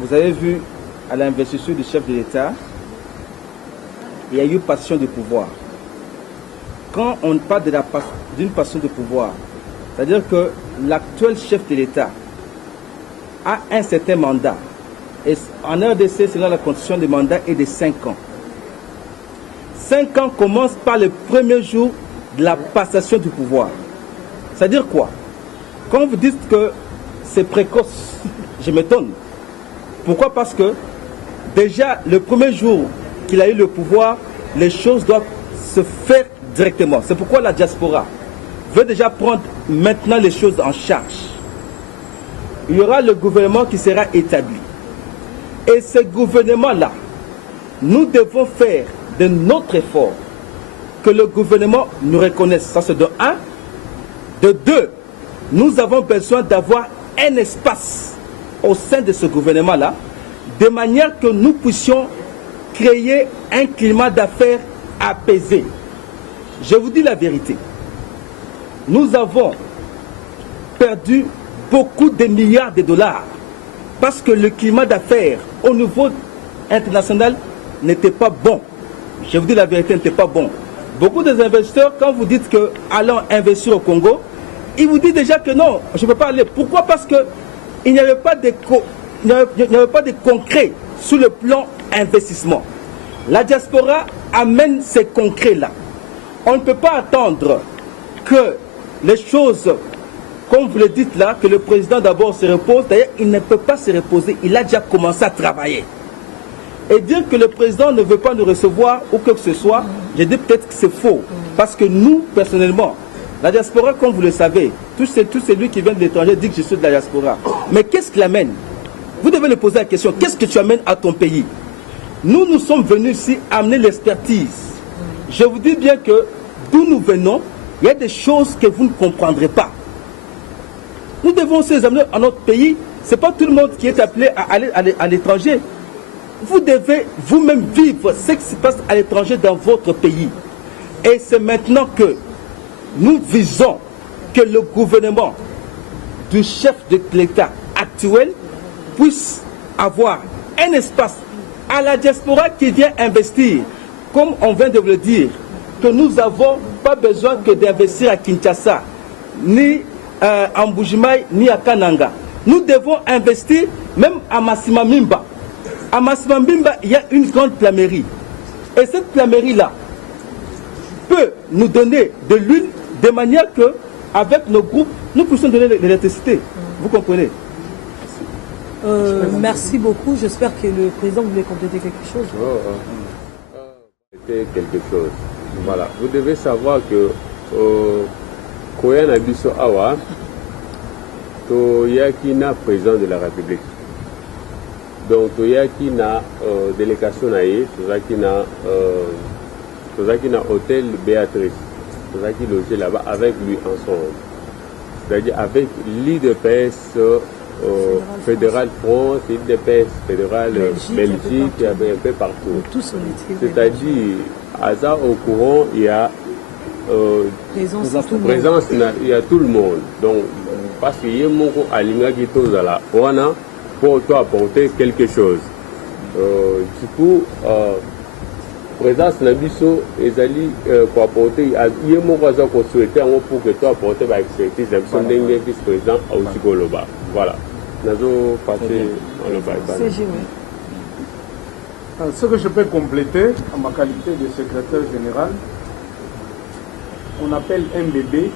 vous avez vu à l'investiture du chef de l'État, il y a eu passion de pouvoir. Quand on parle d'une passion de pouvoir, c'est-à-dire que l'actuel chef de l'État a un certain mandat. Et en RDC, selon la constitution, le mandat est de 5 ans. 5 ans commencent par le premier jour de la passation du pouvoir. C'est-à-dire quoi? Quand vous dites que c'est précoce, je m'étonne. Pourquoi? Parce que déjà, le premier jour qu'il a eu le pouvoir, les choses doivent se faire directement. C'est pourquoi la diaspora veut déjà prendre maintenant les choses en charge. Il y aura le gouvernement qui sera établi. Et ce gouvernement-là, nous devons faire de notre effort que le gouvernement nous reconnaisse. Ça, c'est de 1. De 2, nous avons besoin d'avoir un espace au sein de ce gouvernement-là, de manière que nous puissions créer un climat d'affaires apaisé. Je vous dis la vérité. Nous avons perdu beaucoup de milliards de dollars parce que le climat d'affaires au niveau international n'était pas bon. Je vous dis la vérité, n'était pas bon. Beaucoup des investisseurs, quand vous dites que allons investir au Congo, ils vous disent déjà que non, je ne peux pas aller. Pourquoi? Parce qu'il n'y avait pas de concret sur le plan investissement. La diaspora amène ces concrets-là. On ne peut pas attendre que les choses, comme vous le dites là, que le président d'abord se repose. D'ailleurs, il ne peut pas se reposer. Il a déjà commencé à travailler. Et dire que le président ne veut pas nous recevoir ou que ce soit, je dis peut-être que c'est faux. Parce que nous, personnellement, la diaspora, comme vous le savez, tout celui qui vient de l'étranger dit que je suis de la diaspora. Mais qu'est-ce qu'il amène? Vous devez lui poser la question, qu'est-ce que tu amènes à ton pays? Nous sommes venus ici amener l'expertise. Je vous dis bien que d'où nous venons, il y a des choses que vous ne comprendrez pas. Nous devons aussi les amener à notre pays. Ce n'est pas tout le monde qui est appelé à aller à l'étranger. Vous devez vous-même vivre ce qui se passe à l'étranger dans votre pays. Et c'est maintenant que nous visons que le gouvernement du chef de l'État actuel puisse avoir un espace à la diaspora qui vient investir. Comme on vient de vous le dire, que nous n'avons pas besoin que d'investir à Kinshasa, ni à Mbujimaï, ni à Kananga. Nous devons investir même à Massimamimba. À Massimamimba, il y a une grande plamerie. Et cette plamerie-là peut nous donner de l'huile de manière que, avec nos groupes, nous puissions donner de l'électricité. Vous comprenez? Merci beaucoup. J'espère que le président voulait compléter quelque chose. C'était quelque chose. Voilà. Vous devez savoir que Koya Nabiso Awa, Toyakina président de la République. Donc Toyakina délégation naïe, Toyakina hôtel Béatrice, Toyaki logé là-bas avec lui ensemble. C'est-à-dire avec l'IDPS fédéral France, l'IDPS fédéral Belgique, il y avait un peu partout. C'est-à-dire, à ça au courant, il y a présence, il y a tout le monde. Donc, parce qu'il y a mon alinga qui est à la Rwanda pour toi apporter quelque chose. Du coup, présence Nabiso et Zali pour apporter, il y a mon voisin qu'on souhaitait pour que toi apporter avec expertise, le vice-président au Sigoloba. Voilà. Nous passé dans le bail. Ce que je peux compléter en ma qualité de secrétaire général, on appelle un bébé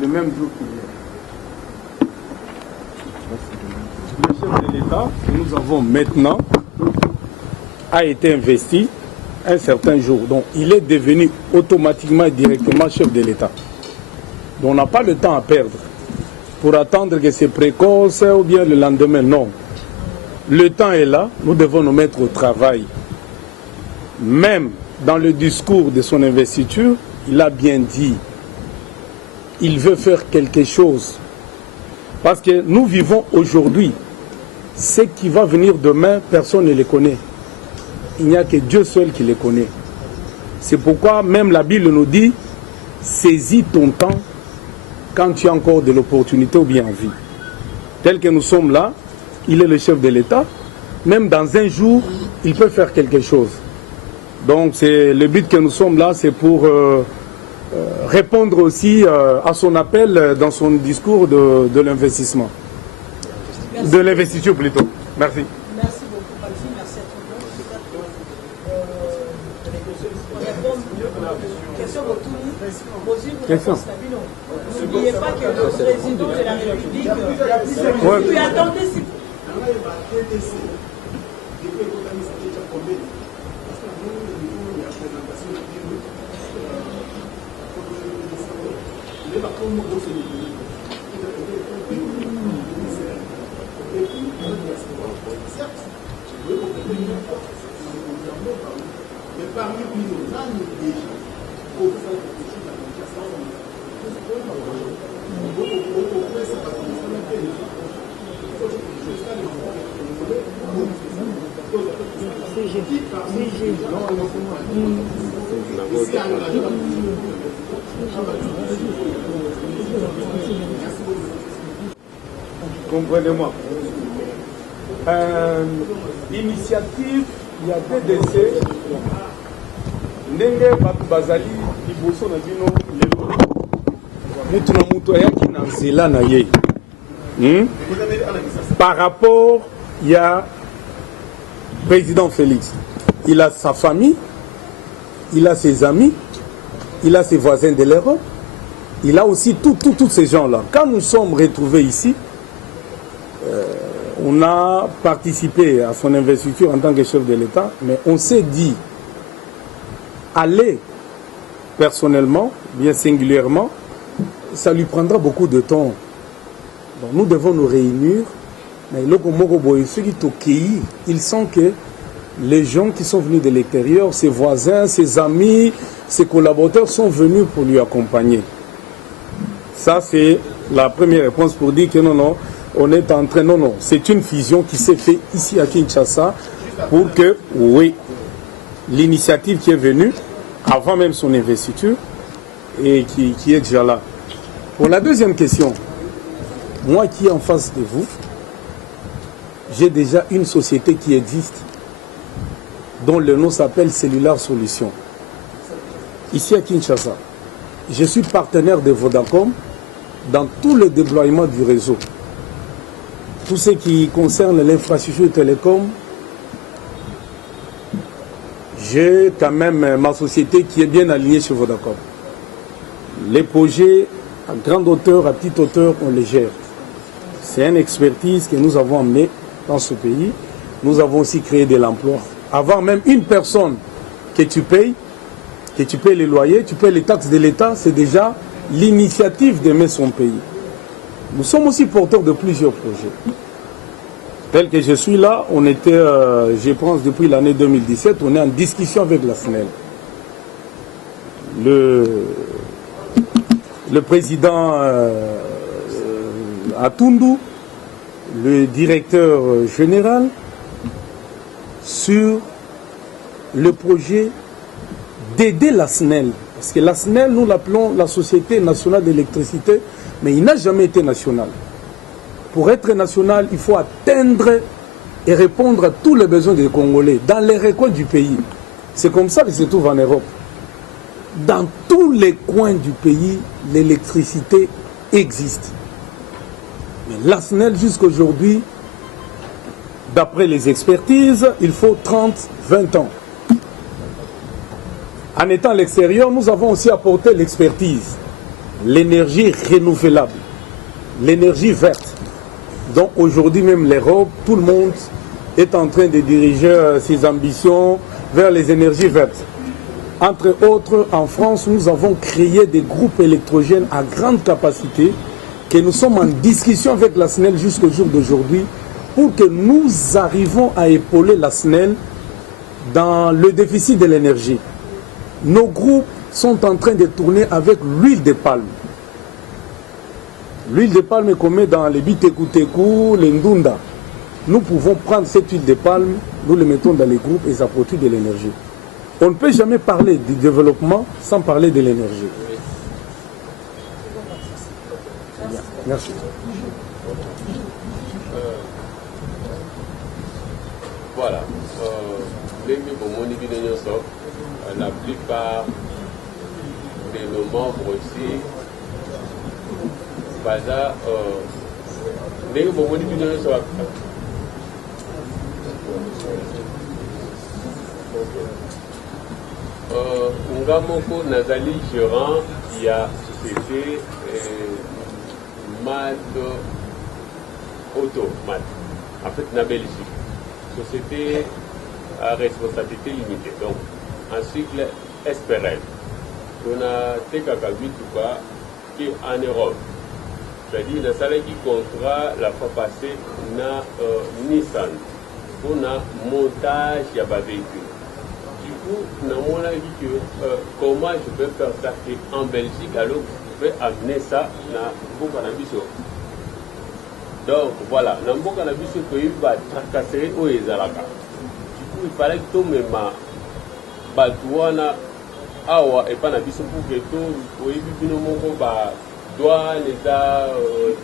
le même jour qu'il est. Le chef de l'État que nous avons maintenant a été investi un certain jour. Donc il est devenu automatiquement, directement chef de l'État. Donc on n'a pas le temps à perdre. pour attendre que c'est précoce ou bien le lendemain. Non. Le temps est là, nous devons nous mettre au travail. Même dans le discours de son investiture, il a bien dit, il veut faire quelque chose. Parce que nous vivons aujourd'hui, ce qui va venir demain, personne ne les connaît. Il n'y a que Dieu seul qui les connaît. C'est pourquoi même la Bible nous dit, saisis ton temps quand tu as encore de l'opportunité ou bien envie. Tel que nous sommes là, il est le chef de l'État. Même dans un jour, il peut faire quelque chose. Donc c'est le but que nous sommes là, c'est pour répondre aussi à son appel dans son discours de l'investissement. De l'investiture plutôt. Merci. Merci beaucoup, Patrick. Merci à tout le monde. Question retour. Question. N'oubliez pas que le président de la République... Ouais. Oui, attendez, s'il Comprenez-moi. Initiative, il y a PDC. Ndenge Batou Bazali, Iboso Nabino, Lelo. Moutuna Moutoyaki Nanzela Naye. Par rapport, il y a président Félix. Il a sa famille, il a ses amis, il a ses voisins de l'Europe, il a aussi tous ces gens-là. Quand nous sommes retrouvés ici, on a participé à son investiture en tant que chef de l'État, mais on s'est dit, aller personnellement, bien singulièrement, ça lui prendra beaucoup de temps. Donc nous devons nous réunir, mais ils sentent que les gens qui sont venus de l'extérieur, ses voisins, ses amis, ses collaborateurs sont venus pour lui accompagner. Ça, c'est la première réponse pour dire que non, on est en train... Non, c'est une fusion qui s'est faite ici à Kinshasa pour que, oui, l'initiative qui est venue, avant même son investiture, et qui est déjà là. Pour la deuxième question, moi qui est en face de vous, j'ai déjà une société qui existe, dont le nom s'appelle Cellular Solutions. Ici à Kinshasa, je suis partenaire de Vodacom dans tout le déploiement du réseau. Tout ce qui concerne l'infrastructure télécom, j'ai quand même ma société qui est bien alignée sur Vodacom. Les projets à grande hauteur, à petite hauteur, on les gère. C'est une expertise que nous avons amenée dans ce pays. Nous avons aussi créé de l'emploi. Avoir même une personne que tu payes les loyers, tu payes les taxes de l'État, c'est déjà l'initiative d'aimer son pays. Nous sommes aussi porteurs de plusieurs projets. Tel que je suis là, on était, je pense, depuis l'année 2017, on est en discussion avec la SNEL. Le président Atundu, le directeur général, sur le projet d'aider la SNEL. Parce que la SNEL, nous l'appelons la Société nationale d'électricité, mais il n'a jamais été national. Pour être national, il faut atteindre et répondre à tous les besoins des Congolais, dans les recoins du pays. C'est comme ça que se trouve en Europe. Dans tous les coins du pays, l'électricité existe. Mais la SNEL, jusqu'aujourd'hui, d'après les expertises, il faut 30-20 ans. En étant à l'extérieur, nous avons aussi apporté l'expertise, l'énergie renouvelable, l'énergie verte. Donc aujourd'hui même l'Europe, tout le monde est en train de diriger ses ambitions vers les énergies vertes. Entre autres, en France, nous avons créé des groupes électrogènes à grande capacité que nous sommes en discussion avec la SNEL jusqu'au jour d'aujourd'hui pour que nous arrivons à épauler la SNEL dans le déficit de l'énergie. Nos groupes sont en train de tourner avec l'huile de palme. L'huile de palme qu'on met dans les bitekuteku, les ndunda. Nous pouvons prendre cette huile de palme, nous le mettons dans les groupes et ça produit de l'énergie. On ne peut jamais parler du développement sans parler de l'énergie. Merci. Voilà. La plupart de nos membres aussi, Ngamoko Nazali gérant, il y a société MAD Auto, MAD, en fait, na Belgique. Société à responsabilité limitée, donc un cycle SPRL. On a TKK 8 ou pas, qui est en Europe. C'est-à-dire, dans salaire qui contrat la fois passée, on a Nissan, pour un montage de véhicule. Du coup, on a dit que comment je peux faire ça en Belgique alors que je peux amener ça dans le cannabis. Donc voilà, dans le cannabis, il va tracasser au Ezalaka. Du coup, il fallait que tout le monde Batouana awa et pas na biso pour que tout oui bino moko ba douane eta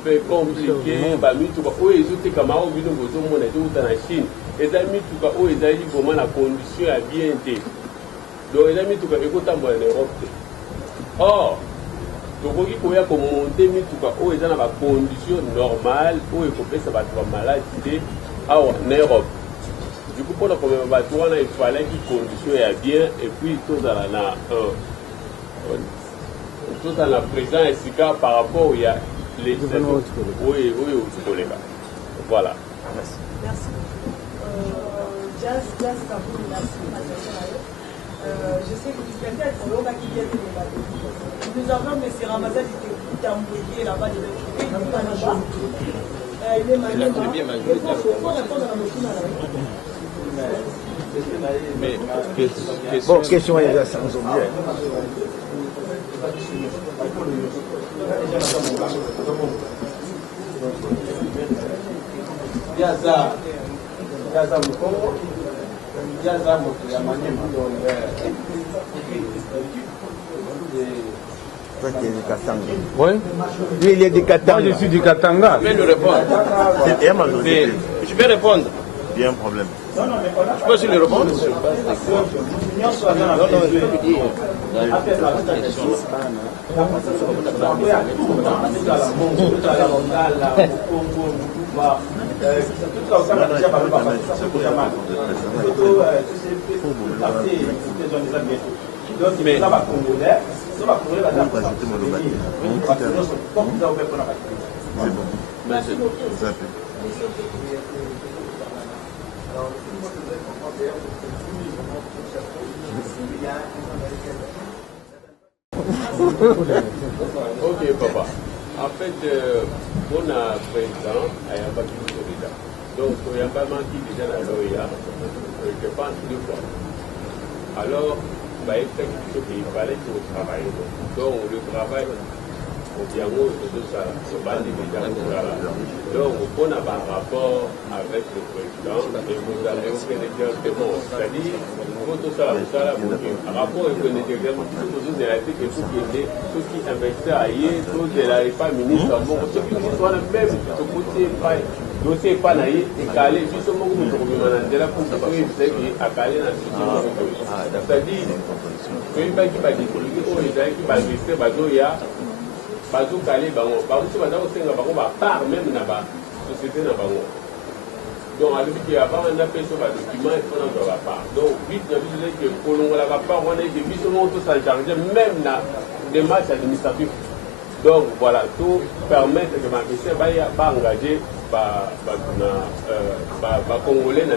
peu compliqué ba mitu ba o ezote kama o bino bozo mona to uta na Chine eza mitu ka o eza li vraiment la condition ya bien té donc eza mitu ka ekota mo en Europe. Or tokoki koya ko monter mitu ka o eza na ba condition normale o ekopesa ba maladie awa en Europe. Du coup, pour le premier bateau, il fallait qu'il conditionne bien et puis tout dans la présence ici par rapport il y a les oui, voilà. Merci. Jazz Kaboul, je sais que tu peux être au Loga qui vient de les nous avons M. Ramazan qui est embrouillé là-bas, il est malade. Mais bon, question est là, sans oublier. Oui. Lui, il est du Katanga. Moi, je suis du Katanga. Je vais lui répondre. Je vais répondre. Il y a un problème. Je peux aussi lui répondre. Non, je vais lui dire. Mais Ok, papa. En fait, on a président à Yamba qui nous est là. Donc, Yamba qui déjà dans l'OIA, je pense 2 fois. Alors, il fallait que nous travaillions. Donc, le travail, donc on a un rapport avec le président et vous allez au directement. C'est-à-dire, un rapport avec le directement, tout de la vie que ceux qui investissent ailleurs, ceux de la pas ministre, ceux qui sont même ce côté pas dossier pas naïf et calé justement comme nous là pour que vous puissiez à caler dans ce c'est-à-dire que il va qui va distribuer au Israël qui va rester bazoya bazo calé bango bazo bazo senga bango ba part même na ba société na bango donc à lui qui avant on a fait sur le document il faut en avoir part donc vite na vu que pour on la part on est depuis ce moment tout ça chargé même na démarche administrative. Donc voilà, tout permet que ma question va engager Congolais dans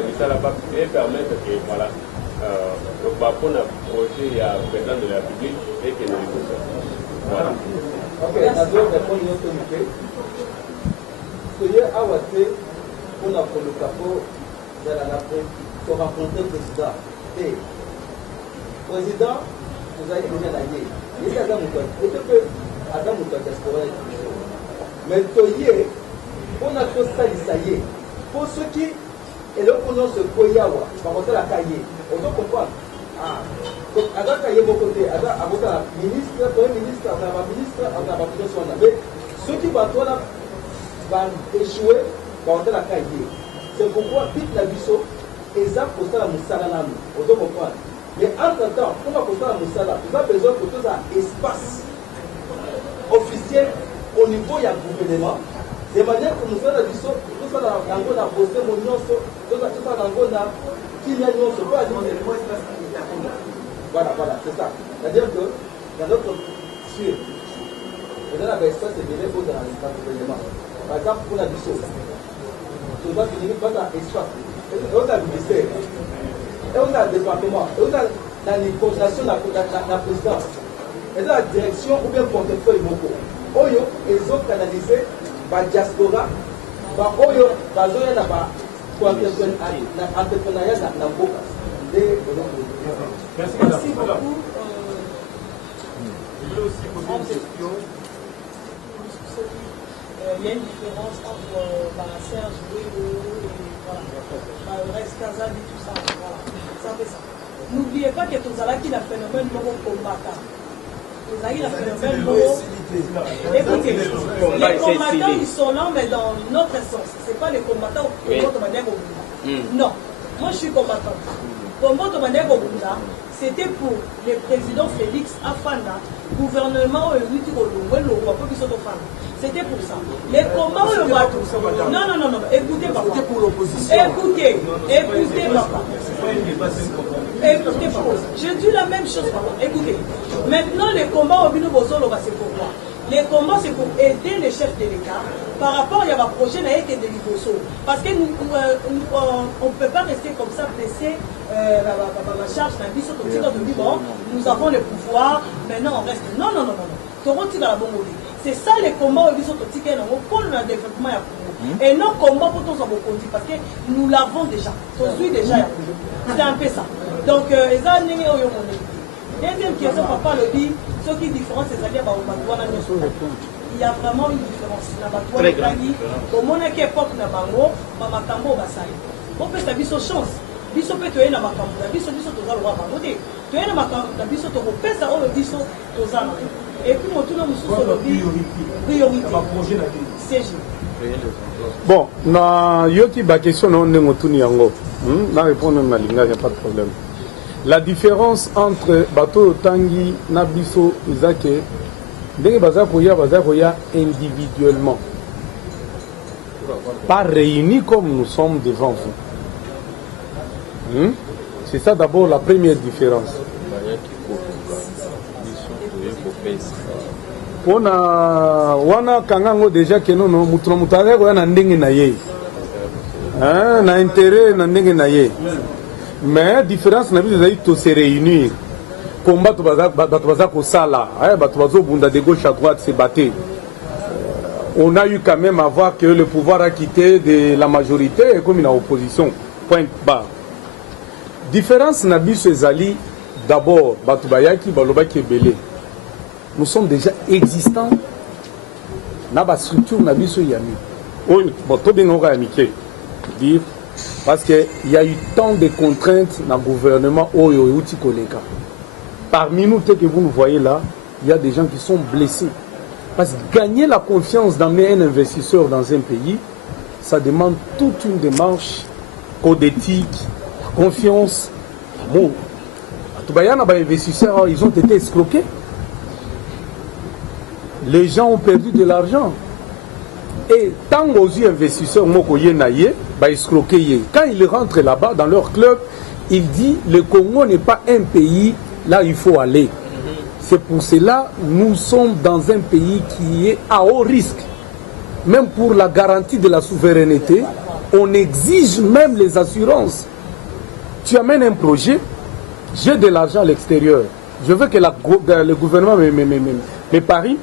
et permettre que voilà, pour un projet, il y a le président de la République et que nous le faisons. Voilà. Ok, d'abord, répondre à notre micro. Soyez à Ouaté, on a pour le capot de la Napoli pour rencontrer le président. Et le président, vous avez déjà gagné. Il y a Adam Mouton. Et que Adam Mouton, mais Toye, on a tout ça, ça y est. Pour ceux qui, et là, on a ce Koyawa, par contre, la cahier. On doit comprendre. Ah. Donc, Adam Kaye, mon côté, Adam, avocat, ministre, premier ministre, on a ministre, on a président, mais ceux qui vont échouer, vont la cahier. C'est pourquoi, vite la biseau, et ça, pour ça, la moussala, on doit comprendre. Mais entre-temps, on va pour ça, la moussala, il va besoin que tout ça espace officiel au niveau du gouvernement, de manière que nous faisons la biseau, tout ça, dans la posté, mon nom, tout ça, dans la qui vient nous, pas dire. Voilà, c'est ça. C'est-à-dire que dans notre sûr, on a l'espace de venir dans le gouvernement. Par exemple, pour la biseau, on doit finir par l'espace. On a le ministère, et on a le département, et on a la coordination de la présidence, et dans la direction ou bien portefeuille locaux. Oyo, ils ont canalisé la diaspora, Oyo, la zone d'entrepreneuriat dans la Boca. Merci beaucoup. Je voulais aussi poser une question. Il y a une différence entre Serge Louis et le reste Kazali, tout ça. Voilà. Ça fait ça. N'oubliez pas que Tozala qui a un phénomène non combattant. Tozala qui a un phénomène non. Écoutez, les combattants ils sont là, mais dans notre sens. Ce n'est pas les combattants au de manière Bobunda. Non. Moi je suis combattant. Combat de manière Bobunda, c'était pour le président Félix Afana, gouvernement c'était pour ça. Les combats où le bateau. Non, écoutez papa. C'était pour l'opposition. Écoutez papa. Écoutez papa. Je dis la même chose papa. Écoutez. Maintenant les combats au Bino Bozolo, c'est pourquoi. Les combats c'est pour aider les chefs de l'État par rapport à un projet de Liboso. Parce que nous on ne peut pas rester comme ça blessé la charge d'un biseau de bon, nous avons le pouvoir, maintenant on reste. Non. C'est ça les combats au biseau pour le développement. Et non combat pour tous en parce que nous l'avons déjà. C'est un peu ça. Donc, deuxième question, papa le dit, ce qui est différent, c'est à dire il y a vraiment une différence. Très grande. Au moment où époque, on peut sa biseau chance. Biso peut te na makambo na biso toza le roi bangote to na makambo na biso to kopesa o le biso toza na et puis motuna mususu le priorité ba projet na CG. Bon, na yoki ba question na ndenge tuni yango na répondre na linga, il y a pas de problème. La différence entre bateau tangi na biso izake ndenge baza koya individuellement, pas réunis comme nous sommes devant vous. C'est ça d'abord la première différence. On a wana kangango déjà que non mutra mutare ko na ndenge na ye. Na intérêt na ndenge na ye. Mais différence na biso zai to se réunir. Combat baza ko sala, bato bazo bunda de gauche à droite se battre. On a eu quand même à voir que le pouvoir a quitté de la majorité comme une opposition. Point barre. Différence na biso ezali d'abord batubayaki balobaki ebele. Nous sommes déjà existants na ba structure na biso yami. Oui, bon to bien ora amike dire parce que il y a eu tant de contraintes dans le gouvernement oyo uti koleka. Parmi nous que vous nous voyez là, il y a des gens qui sont blessés. Parce que gagner la confiance d'amener un investisseur dans un pays, ça demande toute une démarche, code éthique, confiance. Bon, les investisseurs, ils ont été escroqués. Les gens ont perdu de l'argent. Et tant aux investisseurs, quand ils rentrent là-bas dans leur club, ils disent le Congo n'est pas un pays là où il faut aller. C'est pour cela que nous sommes dans un pays qui est à haut risque. Même pour la garantie de la souveraineté, on exige même les assurances. Tu amènes un projet, j'ai de l'argent à l'extérieur. Je veux que le gouvernement me parie.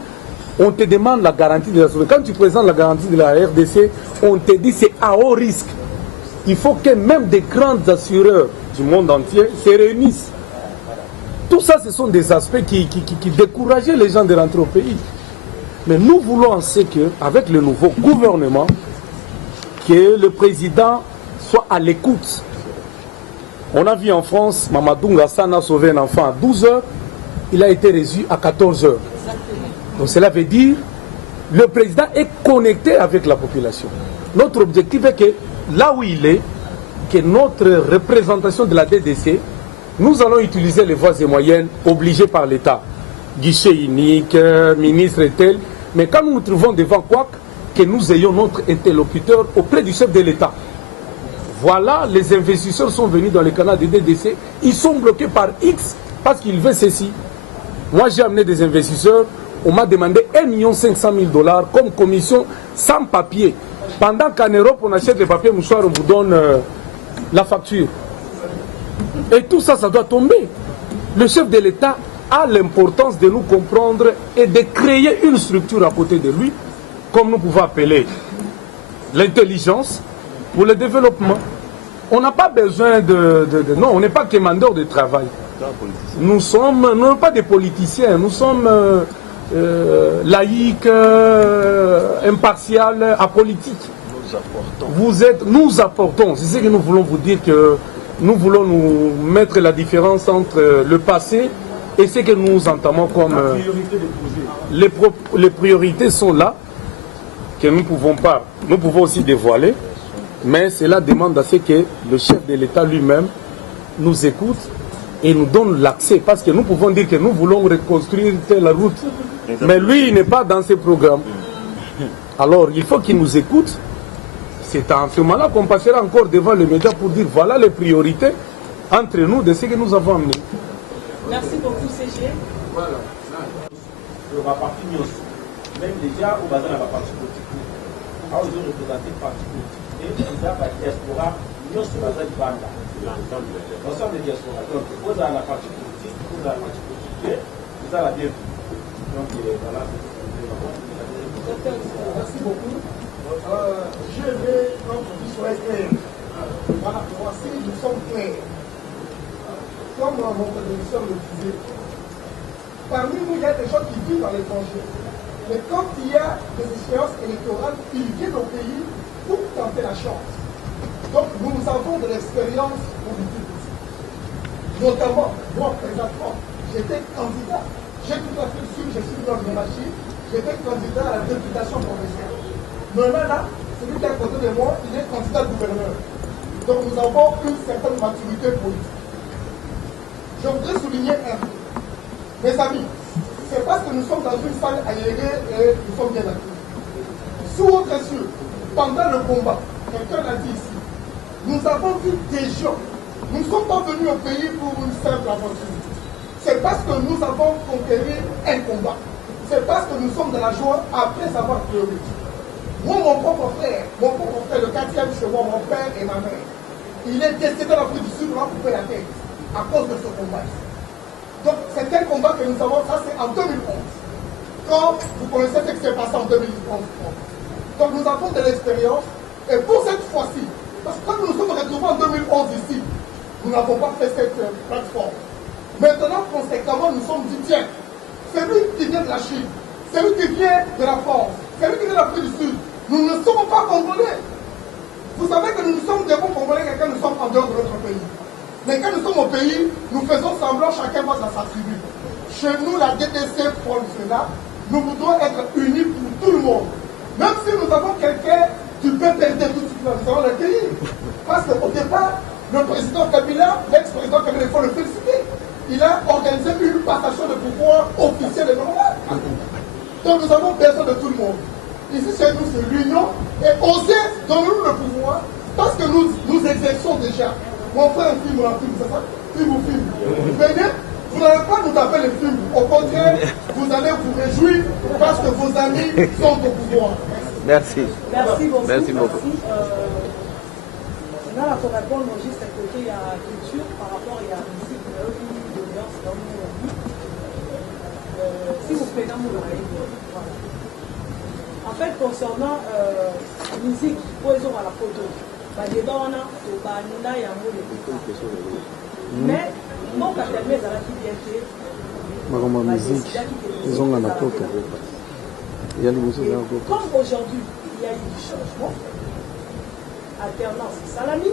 On te demande la garantie de la souveraineté. Quand tu présentes la garantie de la RDC, on te dit c'est à haut risque. Il faut que même des grands assureurs du monde entier se réunissent. Tout ça, ce sont des aspects qui décourageaient les gens de rentrer au pays. Mais nous voulons qu'avec le nouveau gouvernement, que le président soit à l'écoute. On a vu en France, Mamadou Ngassan a sauvé un enfant à 12 heures, il a été reçu à 14 heures. Donc cela veut dire que le président est connecté avec la population. Notre objectif est que là où il est, que notre représentation de la DDC, nous allons utiliser les voies et moyennes obligées par l'État. Guichet unique, ministre et tel. Mais quand nous nous trouvons devant quoi, que nous ayons notre interlocuteur auprès du chef de l'État. Voilà, les investisseurs sont venus dans le canal de DDC, ils sont bloqués par X parce qu'ils veulent ceci. Moi j'ai amené des investisseurs, on m'a demandé 1 500 000 $ comme commission sans papier. Pendant qu'en Europe on achète les papiers mouchoirs, on vous donne la facture. Et tout ça, ça doit tomber. Le chef de l'État a l'importance de nous comprendre et de créer une structure à côté de lui, comme nous pouvons appeler l'intelligence pour le développement. On n'a pas besoin non, on n'est pas commandeur de travail. Nous sommes pas des politiciens, nous sommes laïcs, impartials, apolitiques. Nous apportons. C'est ce que nous voulons vous dire, que nous voulons nous mettre la différence entre le passé et ce que nous entamons comme les priorités sont là, que nous pouvons aussi dévoiler, mais cela demande à ce que le chef de l'État lui-même nous écoute et nous donne l'accès, parce que nous pouvons dire que nous voulons reconstruire telle route, mais lui il n'est pas dans ces programmes. Alors il faut qu'il nous écoute. C'est en ce moment-là qu'on passera encore devant les médias pour dire voilà les priorités entre nous de ce que nous avons amené. Merci beaucoup, CG. Voilà. Ma partie, même déjà au bazar de la partie politique, à aux représentés parti politique, et déjà la diaspora, nous sommes bazar du Banda. L'ensemble des diaspora. Donc, vous avez la partie politique, vous avez la partie politique, vous avez la bienvenue. Donc, voilà. Merci beaucoup. Je vais, comme je dis, soyez clair. Voilà, voici, nous sommes clairs. Comme mon prédécesseur le disait, parmi nous, il y a des gens qui vivent dans l'étranger. Mais quand il y a des échéances électorales, ils viennent au pays pour tenter la chance. Donc, nous avons de l'expérience politique. Notamment, moi, présentement, j'étais candidat. J'ai tout à fait su, je suis dans le machine, j'étais candidat à la députation provinciale. Maintenant, là, celui qui est à côté de moi, il est candidat gouverneur. Donc, nous avons une certaine maturité politique. Je voudrais souligner un peu. Mes amis, c'est parce que nous sommes dans une salle aérée et nous sommes bien actifs. Sous autre cieux, pendant le combat, quelqu'un l'a dit ici, nous avons vu des gens. Nous ne sommes pas venus au pays pour une simple aventure. C'est parce que nous avons conquéri un combat. C'est parce que nous sommes dans la joie après avoir pleuré. Moi, mon propre frère, le 4e chez moi, mon père et ma mère, il est décédé dans l'Afrique du Sud, on a coupé la tête à cause de ce combat. Donc, c'est un combat que nous avons, ça c'est en 2011. Quand vous connaissez ce qui s'est passé en 2011. Donc, nous avons de l'expérience. Et pour cette fois-ci, parce que quand nous nous sommes retrouvés en 2011 ici, nous n'avons pas fait cette plateforme. Maintenant, conséquemment, nous sommes dit, tiens, celui qui vient de la Chine, celui qui vient de la France, celui qui vient de l'Afrique du Sud, nous ne sommes pas congolais. Vous savez que nous sommes des bons congolais quand nous sommes en dehors de notre pays. Mais quand nous sommes au pays, nous faisons semblant, chacun va dans sa tribu. Chez nous, la DDC fonctionne. Nous voudrons être unis pour tout le monde. Même si nous avons quelqu'un du PPRD tout de suite, nous allons l'accueillir. Parce qu'au départ, le président Kabila, l'ex-président Kabila, il faut le féliciter. Il a organisé une passation de pouvoir officielle et normale. Donc nous avons besoin de tout le monde. Ici chez nous, c'est l'union. Et oser donner-nous le pouvoir, parce que nous exerçons déjà. Mon frère filme ou la film, c'est ça? Film ou film. Venez, vous n'allez pas nous taper les films. Au contraire, vous allez vous réjouir parce que vos amis sont au pouvoir. Merci. Merci beaucoup. Merci beaucoup. Là, la répondre juste à côté, il y a la culture par rapport à la musique. si vous prenez mon voilà. En fait, concernant la musique, pour les hommes à la photo, mais mon catégorie est à la fidélité. Ma musique, ils ont la photo. Il y a le musée là. Comme aujourd'hui, il y a eu du changement, alternance salami,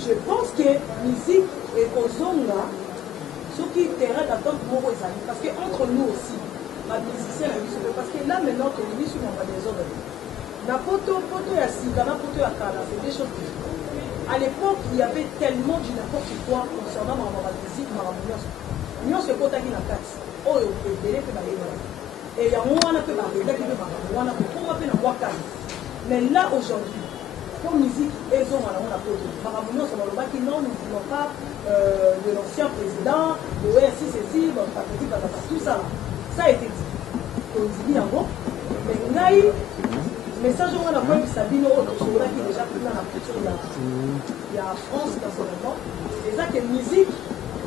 je pense que musique et Ozonga, ce qui terrain d'attente pour les amis, parce qu'entre nous aussi, les musiciens, parce que là maintenant, que les musiciens n'ont pas des ordres. La photo ya sika, la photo ya kala, c'est des choses différentes. À l'époque, il y avait tellement de n'importe quoi concernant ma musique, ma musique. Nous, c'est quoi qui n'a pas oh, il y a et il y a un peu mais là, aujourd'hui, pour musique, ils ont la photo. Nous ne pas de l'ancien président, de OSI, ceci, tout ça. Ça a été dit. On dit en gros. Mais message on a pas Sabino autre chose qui est déjà pris dans la culture il y a France personnellement c'est ça que musique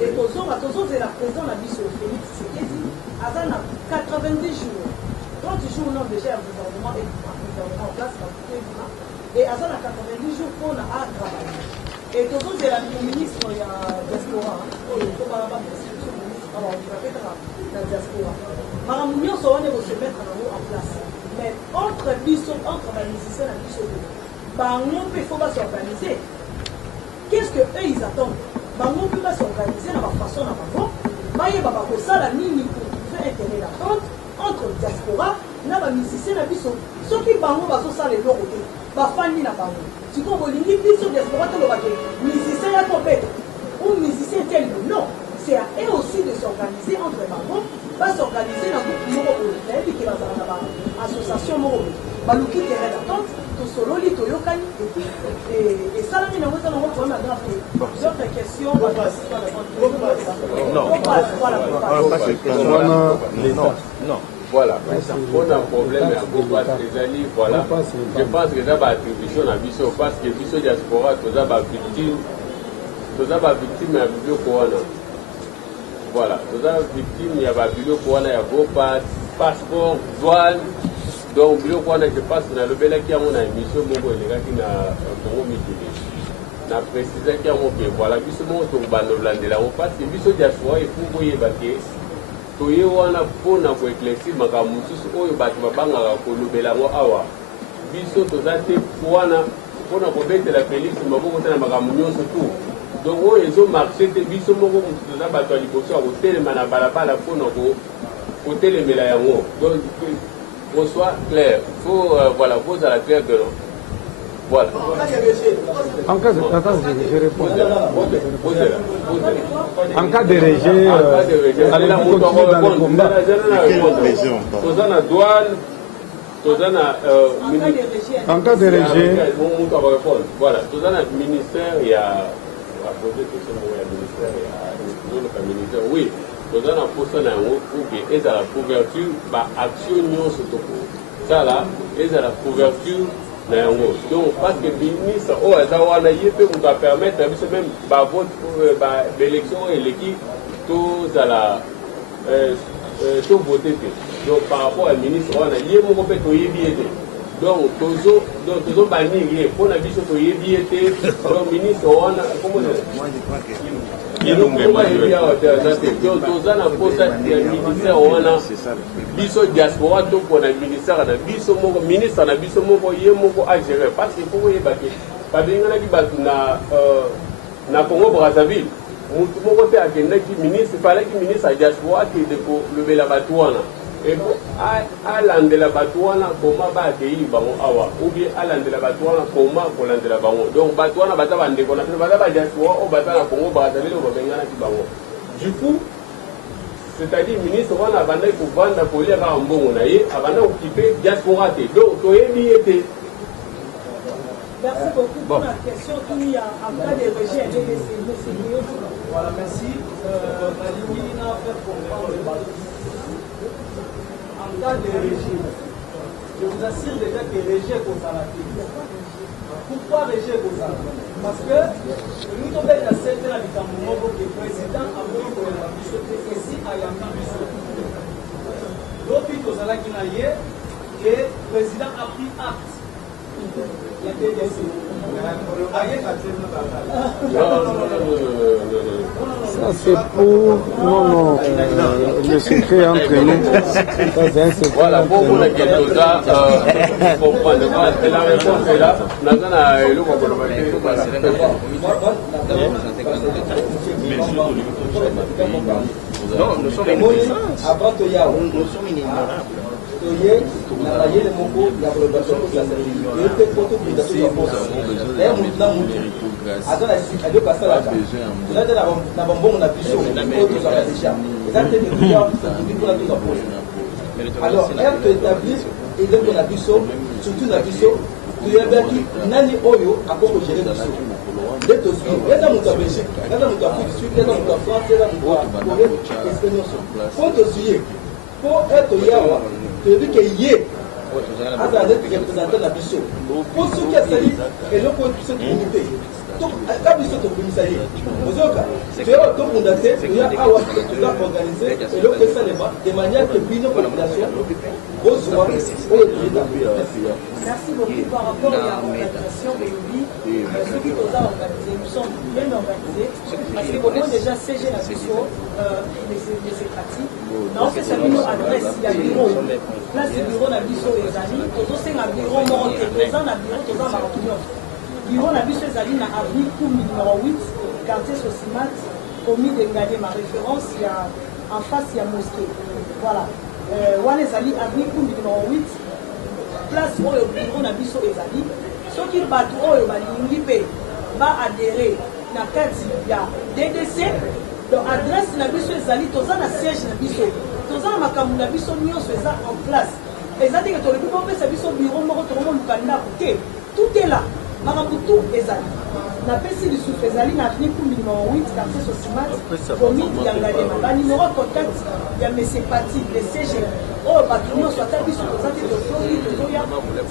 et Tozo c'est la présidente la mission Félix Tshisekedi Azana 90 jours 30 jours on a déjà un gouvernement en place et Azana 90 jours pour à travailler et Tozo c'est la ministre il y a diaspora il faut pas alors on va faire la diaspora Madame Mignon on va se mettre en place. Mais entre les musiciens et les musiciens, il faut pas s'organiser. Qu'est-ce qu'eux ils attendent? On peut pas s'organiser de la façon avant. Il y a ça la ligne pour trouver intérêt d'attente entre le diaspora et les musiciens et les musiciens. Ceux qui vont faire les leurs côtés, famille na bango. Si vous voulez les diaspora, les musiciens à compéter ou musiciens tel non. C'est à eux aussi de s'organiser entre les bango. Va s'organiser dans le Moro qui est dans l'association Moro. Balouki terrain d'attente, tout solo, li toyokai. Et ça, il y a un problème à grave. D'autres questions. Non. Voilà. On a un problème avec les alliés. Voilà. Je pense que ça va attribution à Bissot parce que Bissot diaspora, tout ça va victime. Tout ça va victime à Bissot Corona. Voilà, tout ça victime, il y a un bureau pour il y a vos passeport, douane. Donc, bureau pour je pense que le bel qui a mon émission, mon gars qui n'a pas mitigé. N'a précisé qu'il y a mon pied. Voilà, puisque mon tour de la on passe, et puis ce diaspora, il faut que vous ayez to ye wana pona ko éclaircir makambo mosusu oyo bato babangaka kolobela ngo awa biso toza te wana mpona kobetela Félix maboko te na makambo nyonso tu donc oyo ezomarche te biso moko motu toza bato ya liboso ya kotelema na balabala mpona kotelemela yango donc qu'on soit clair faut voilà kozala clair que non. Voilà. En cas de, attends, je réponds. En cas de rejet, allez-vous continuer dans le combat? En cas de rejet, voilà. Dans le ministère, il y a posé question au ministère. Oui. Dans un poste là, et à la couverture, action non surtout. Ça là, et à la couverture. Donc, parce que le ministre, il peut permettre même l'élection et l'équipe, tous à la voter. Donc, par rapport au ministre, il y a un peu de donc, toujours banni, pour la vision de l'IBT, donc, ministre, comment il y a biso diaspora to pona ministère na biso moko ministre na biso moko ye moko a gérer parce qu'il faut yeba ke babengana ki batu na Congo Brazzaville mutu moko te akenda ki ministre fallait ki ministre a diaspora ki de ko lobela batu wana et a landela batu wana koma ba accueillir bango awa ou bien a landela batu wana koma ko landela bango donc batu wana bata bande ko na bata ba diaspora o bata na Congo Brazzaville o babengana ki bango du coup c'est-à-dire ministre on a bandé pour vendre pour les en bon on a eu avant occupé diaspora donc merci beaucoup pour la question qu'il y a en cas de rejet voilà merci Malimini n'a fait comprendre le ballon en cas de rejet je vous assure déjà que rejet pour ça pourquoi rejet pour ça parce que nous sommes dans cette là du Cameroun que le président a voulu que la bichotte ici à Yamba Kozala qui n'a et le président a pris acte. La DDC. Ça c'est pour... Non, le secret entre nous. Ça c'est un secret. Voilà, pour vous la question là, comprendre que la réponse est là. Non, nous sommes avant de y avoir, nous sommes ignorants. Alors, être établi et donc on a vu surtout la vision, tu as dit nani oyo à quoi gérer le saut. Dès que tu es dans mon Belgique, dans mon Afrique du Sud, dans mon France, dans mon Corée, espagnol. Pour te suivre, pour être yawa, tu dis que yé, à la représentant la vision. Pour ceux qui a sali, et le pour ceux qui ont été. Donc, la vision de commissariat. Aux autres, tu as tout contacté, tu as organisé, et le que ça les va, de manière que l'union population reçoit au président. Merci beaucoup par rapport à l'organisation de l'UBI. Ceux qui nous ont organisés, nous sommes bien organisés. Parce que comment déjà CG la vision, les pratiques. Non, c'est ça nous adresse, il y a bureau. Place du bureau la vision des amis. Tous c'est un bureau monté, tous un bureau, tous un marathon. Bureau la vision des amis, na avenue Koum numéro 8, quartier Sosimat, commis de Ngadé, ma référence, il y a en face, il y a mosquée. Voilà. Wane Zali, avenue Koum numéro 8. Place où le bureau na biso ezali soki bato oyo balingi pe ba adhérer na kati ya DDC donc adresse na biso ezali toza na siège na biso toza na makambo na biso nyonso eza en place ezali ke tolobi bopesa biso bureau moko tokomoluka ndako te tout est là makambo tout ezali napesi lisusu ezali na avenue Kumbi numéro 8 quartier Sosimat commune ya Ngalema banuméro contact ya monsieur Pati le CG oh bato nyonso ata biso tozaki tofloki tozoya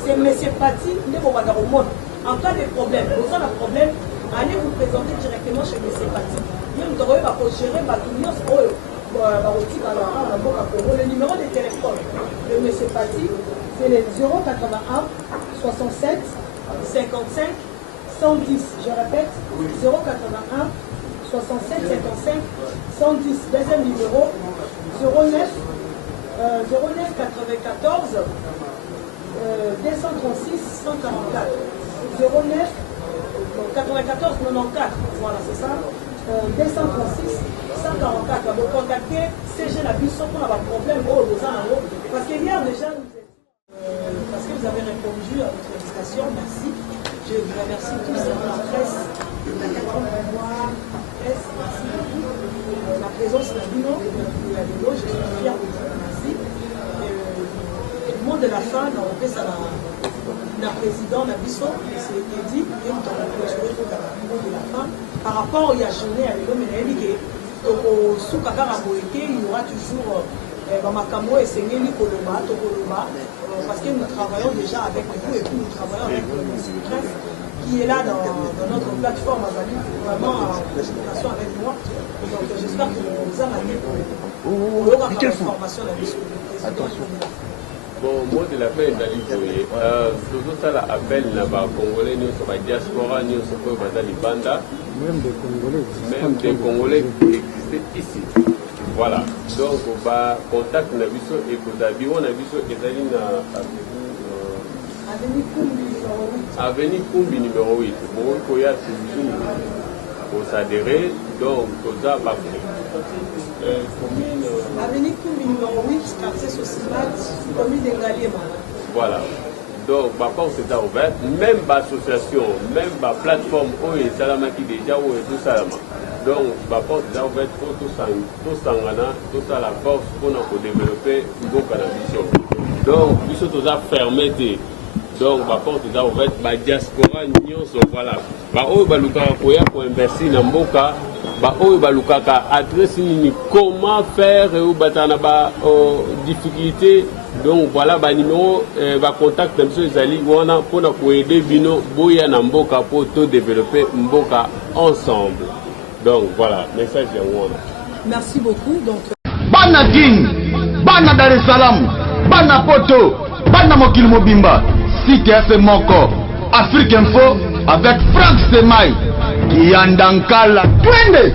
c'est monsieur Pati nde bobanda komona en cas de problème oza na problème allez vous présenter directement chez monsieur Pati ye moto akoyeba kogérer bato nyonso oyo bakotika na mboka Congo le numéro de téléphone de monsieur Pati c'est le 081 67 55 110, je répète, 081 67 55 110. Deuxième numéro, 09 94 236 144. 09 94 94, voilà, c'est ça. 236 144. Vous contactez CG la Bisso pour avoir un problème parce que hier déjà, parce que vous avez répondu à votre invitation, merci. Je vous remercie tous la presse, la 4 mémoire, la presse, merci beaucoup. La présence de la Bino, je suis fière de vous, merci. Le mot de la fin, on fait ça la présidente, la Bisso, c'est dit, et on a clôturé tout à le mot de la fin. Par rapport à la journée avec l'homme et au Soukakara Boété, il y aura toujours Makambo et Sengeli Koloba, Tokoloba, parce que nous travaillons déjà avec vous et puis nous travaillons avec le presse qui est là dans notre plateforme vraiment en communication avec moi. Donc j'espère que vous avez amené pour l'information de la mission du président. Bon, mot de la fin d'Ali, toujours ça l'appel là-bas, Congolais, nous sommes à diaspora, nous sommes à Libanda. Même des Congolais qui existent ici. Voilà, donc on va contacter la biso et que d'avion la biso est allé na avenue Kumbi numéro 8. Bon, il y a toujours pour s'adhérer, donc on a pas commune avenue Kumbi numéro 8, quartier Sosimat, commune de Ngalema. Voilà. Donc, ma porte est ouverte, même l'association, même la plateforme où il y a déjà où tout ça. Donc, ma porte est ouverte pour tout ça, la force pour nous développer la mission. Donc, ils sont tous fermés. Donc, ma porte est ouverte, la diaspora, voilà. Pour investir dans Mboka, adresse comment faire et difficultés. Donc voilà, numéro, contact M. Zali pour aider Bino Boya Namboka pour tout développer Mboka ensemble. Donc voilà, message de moi. Merci beaucoup. Donc Bana King, Bana Dar es Salaam, bana poto, bana mokili mobimba, CTF moko, Afrique Info avec Franck Semaï, Kiandankala, twende!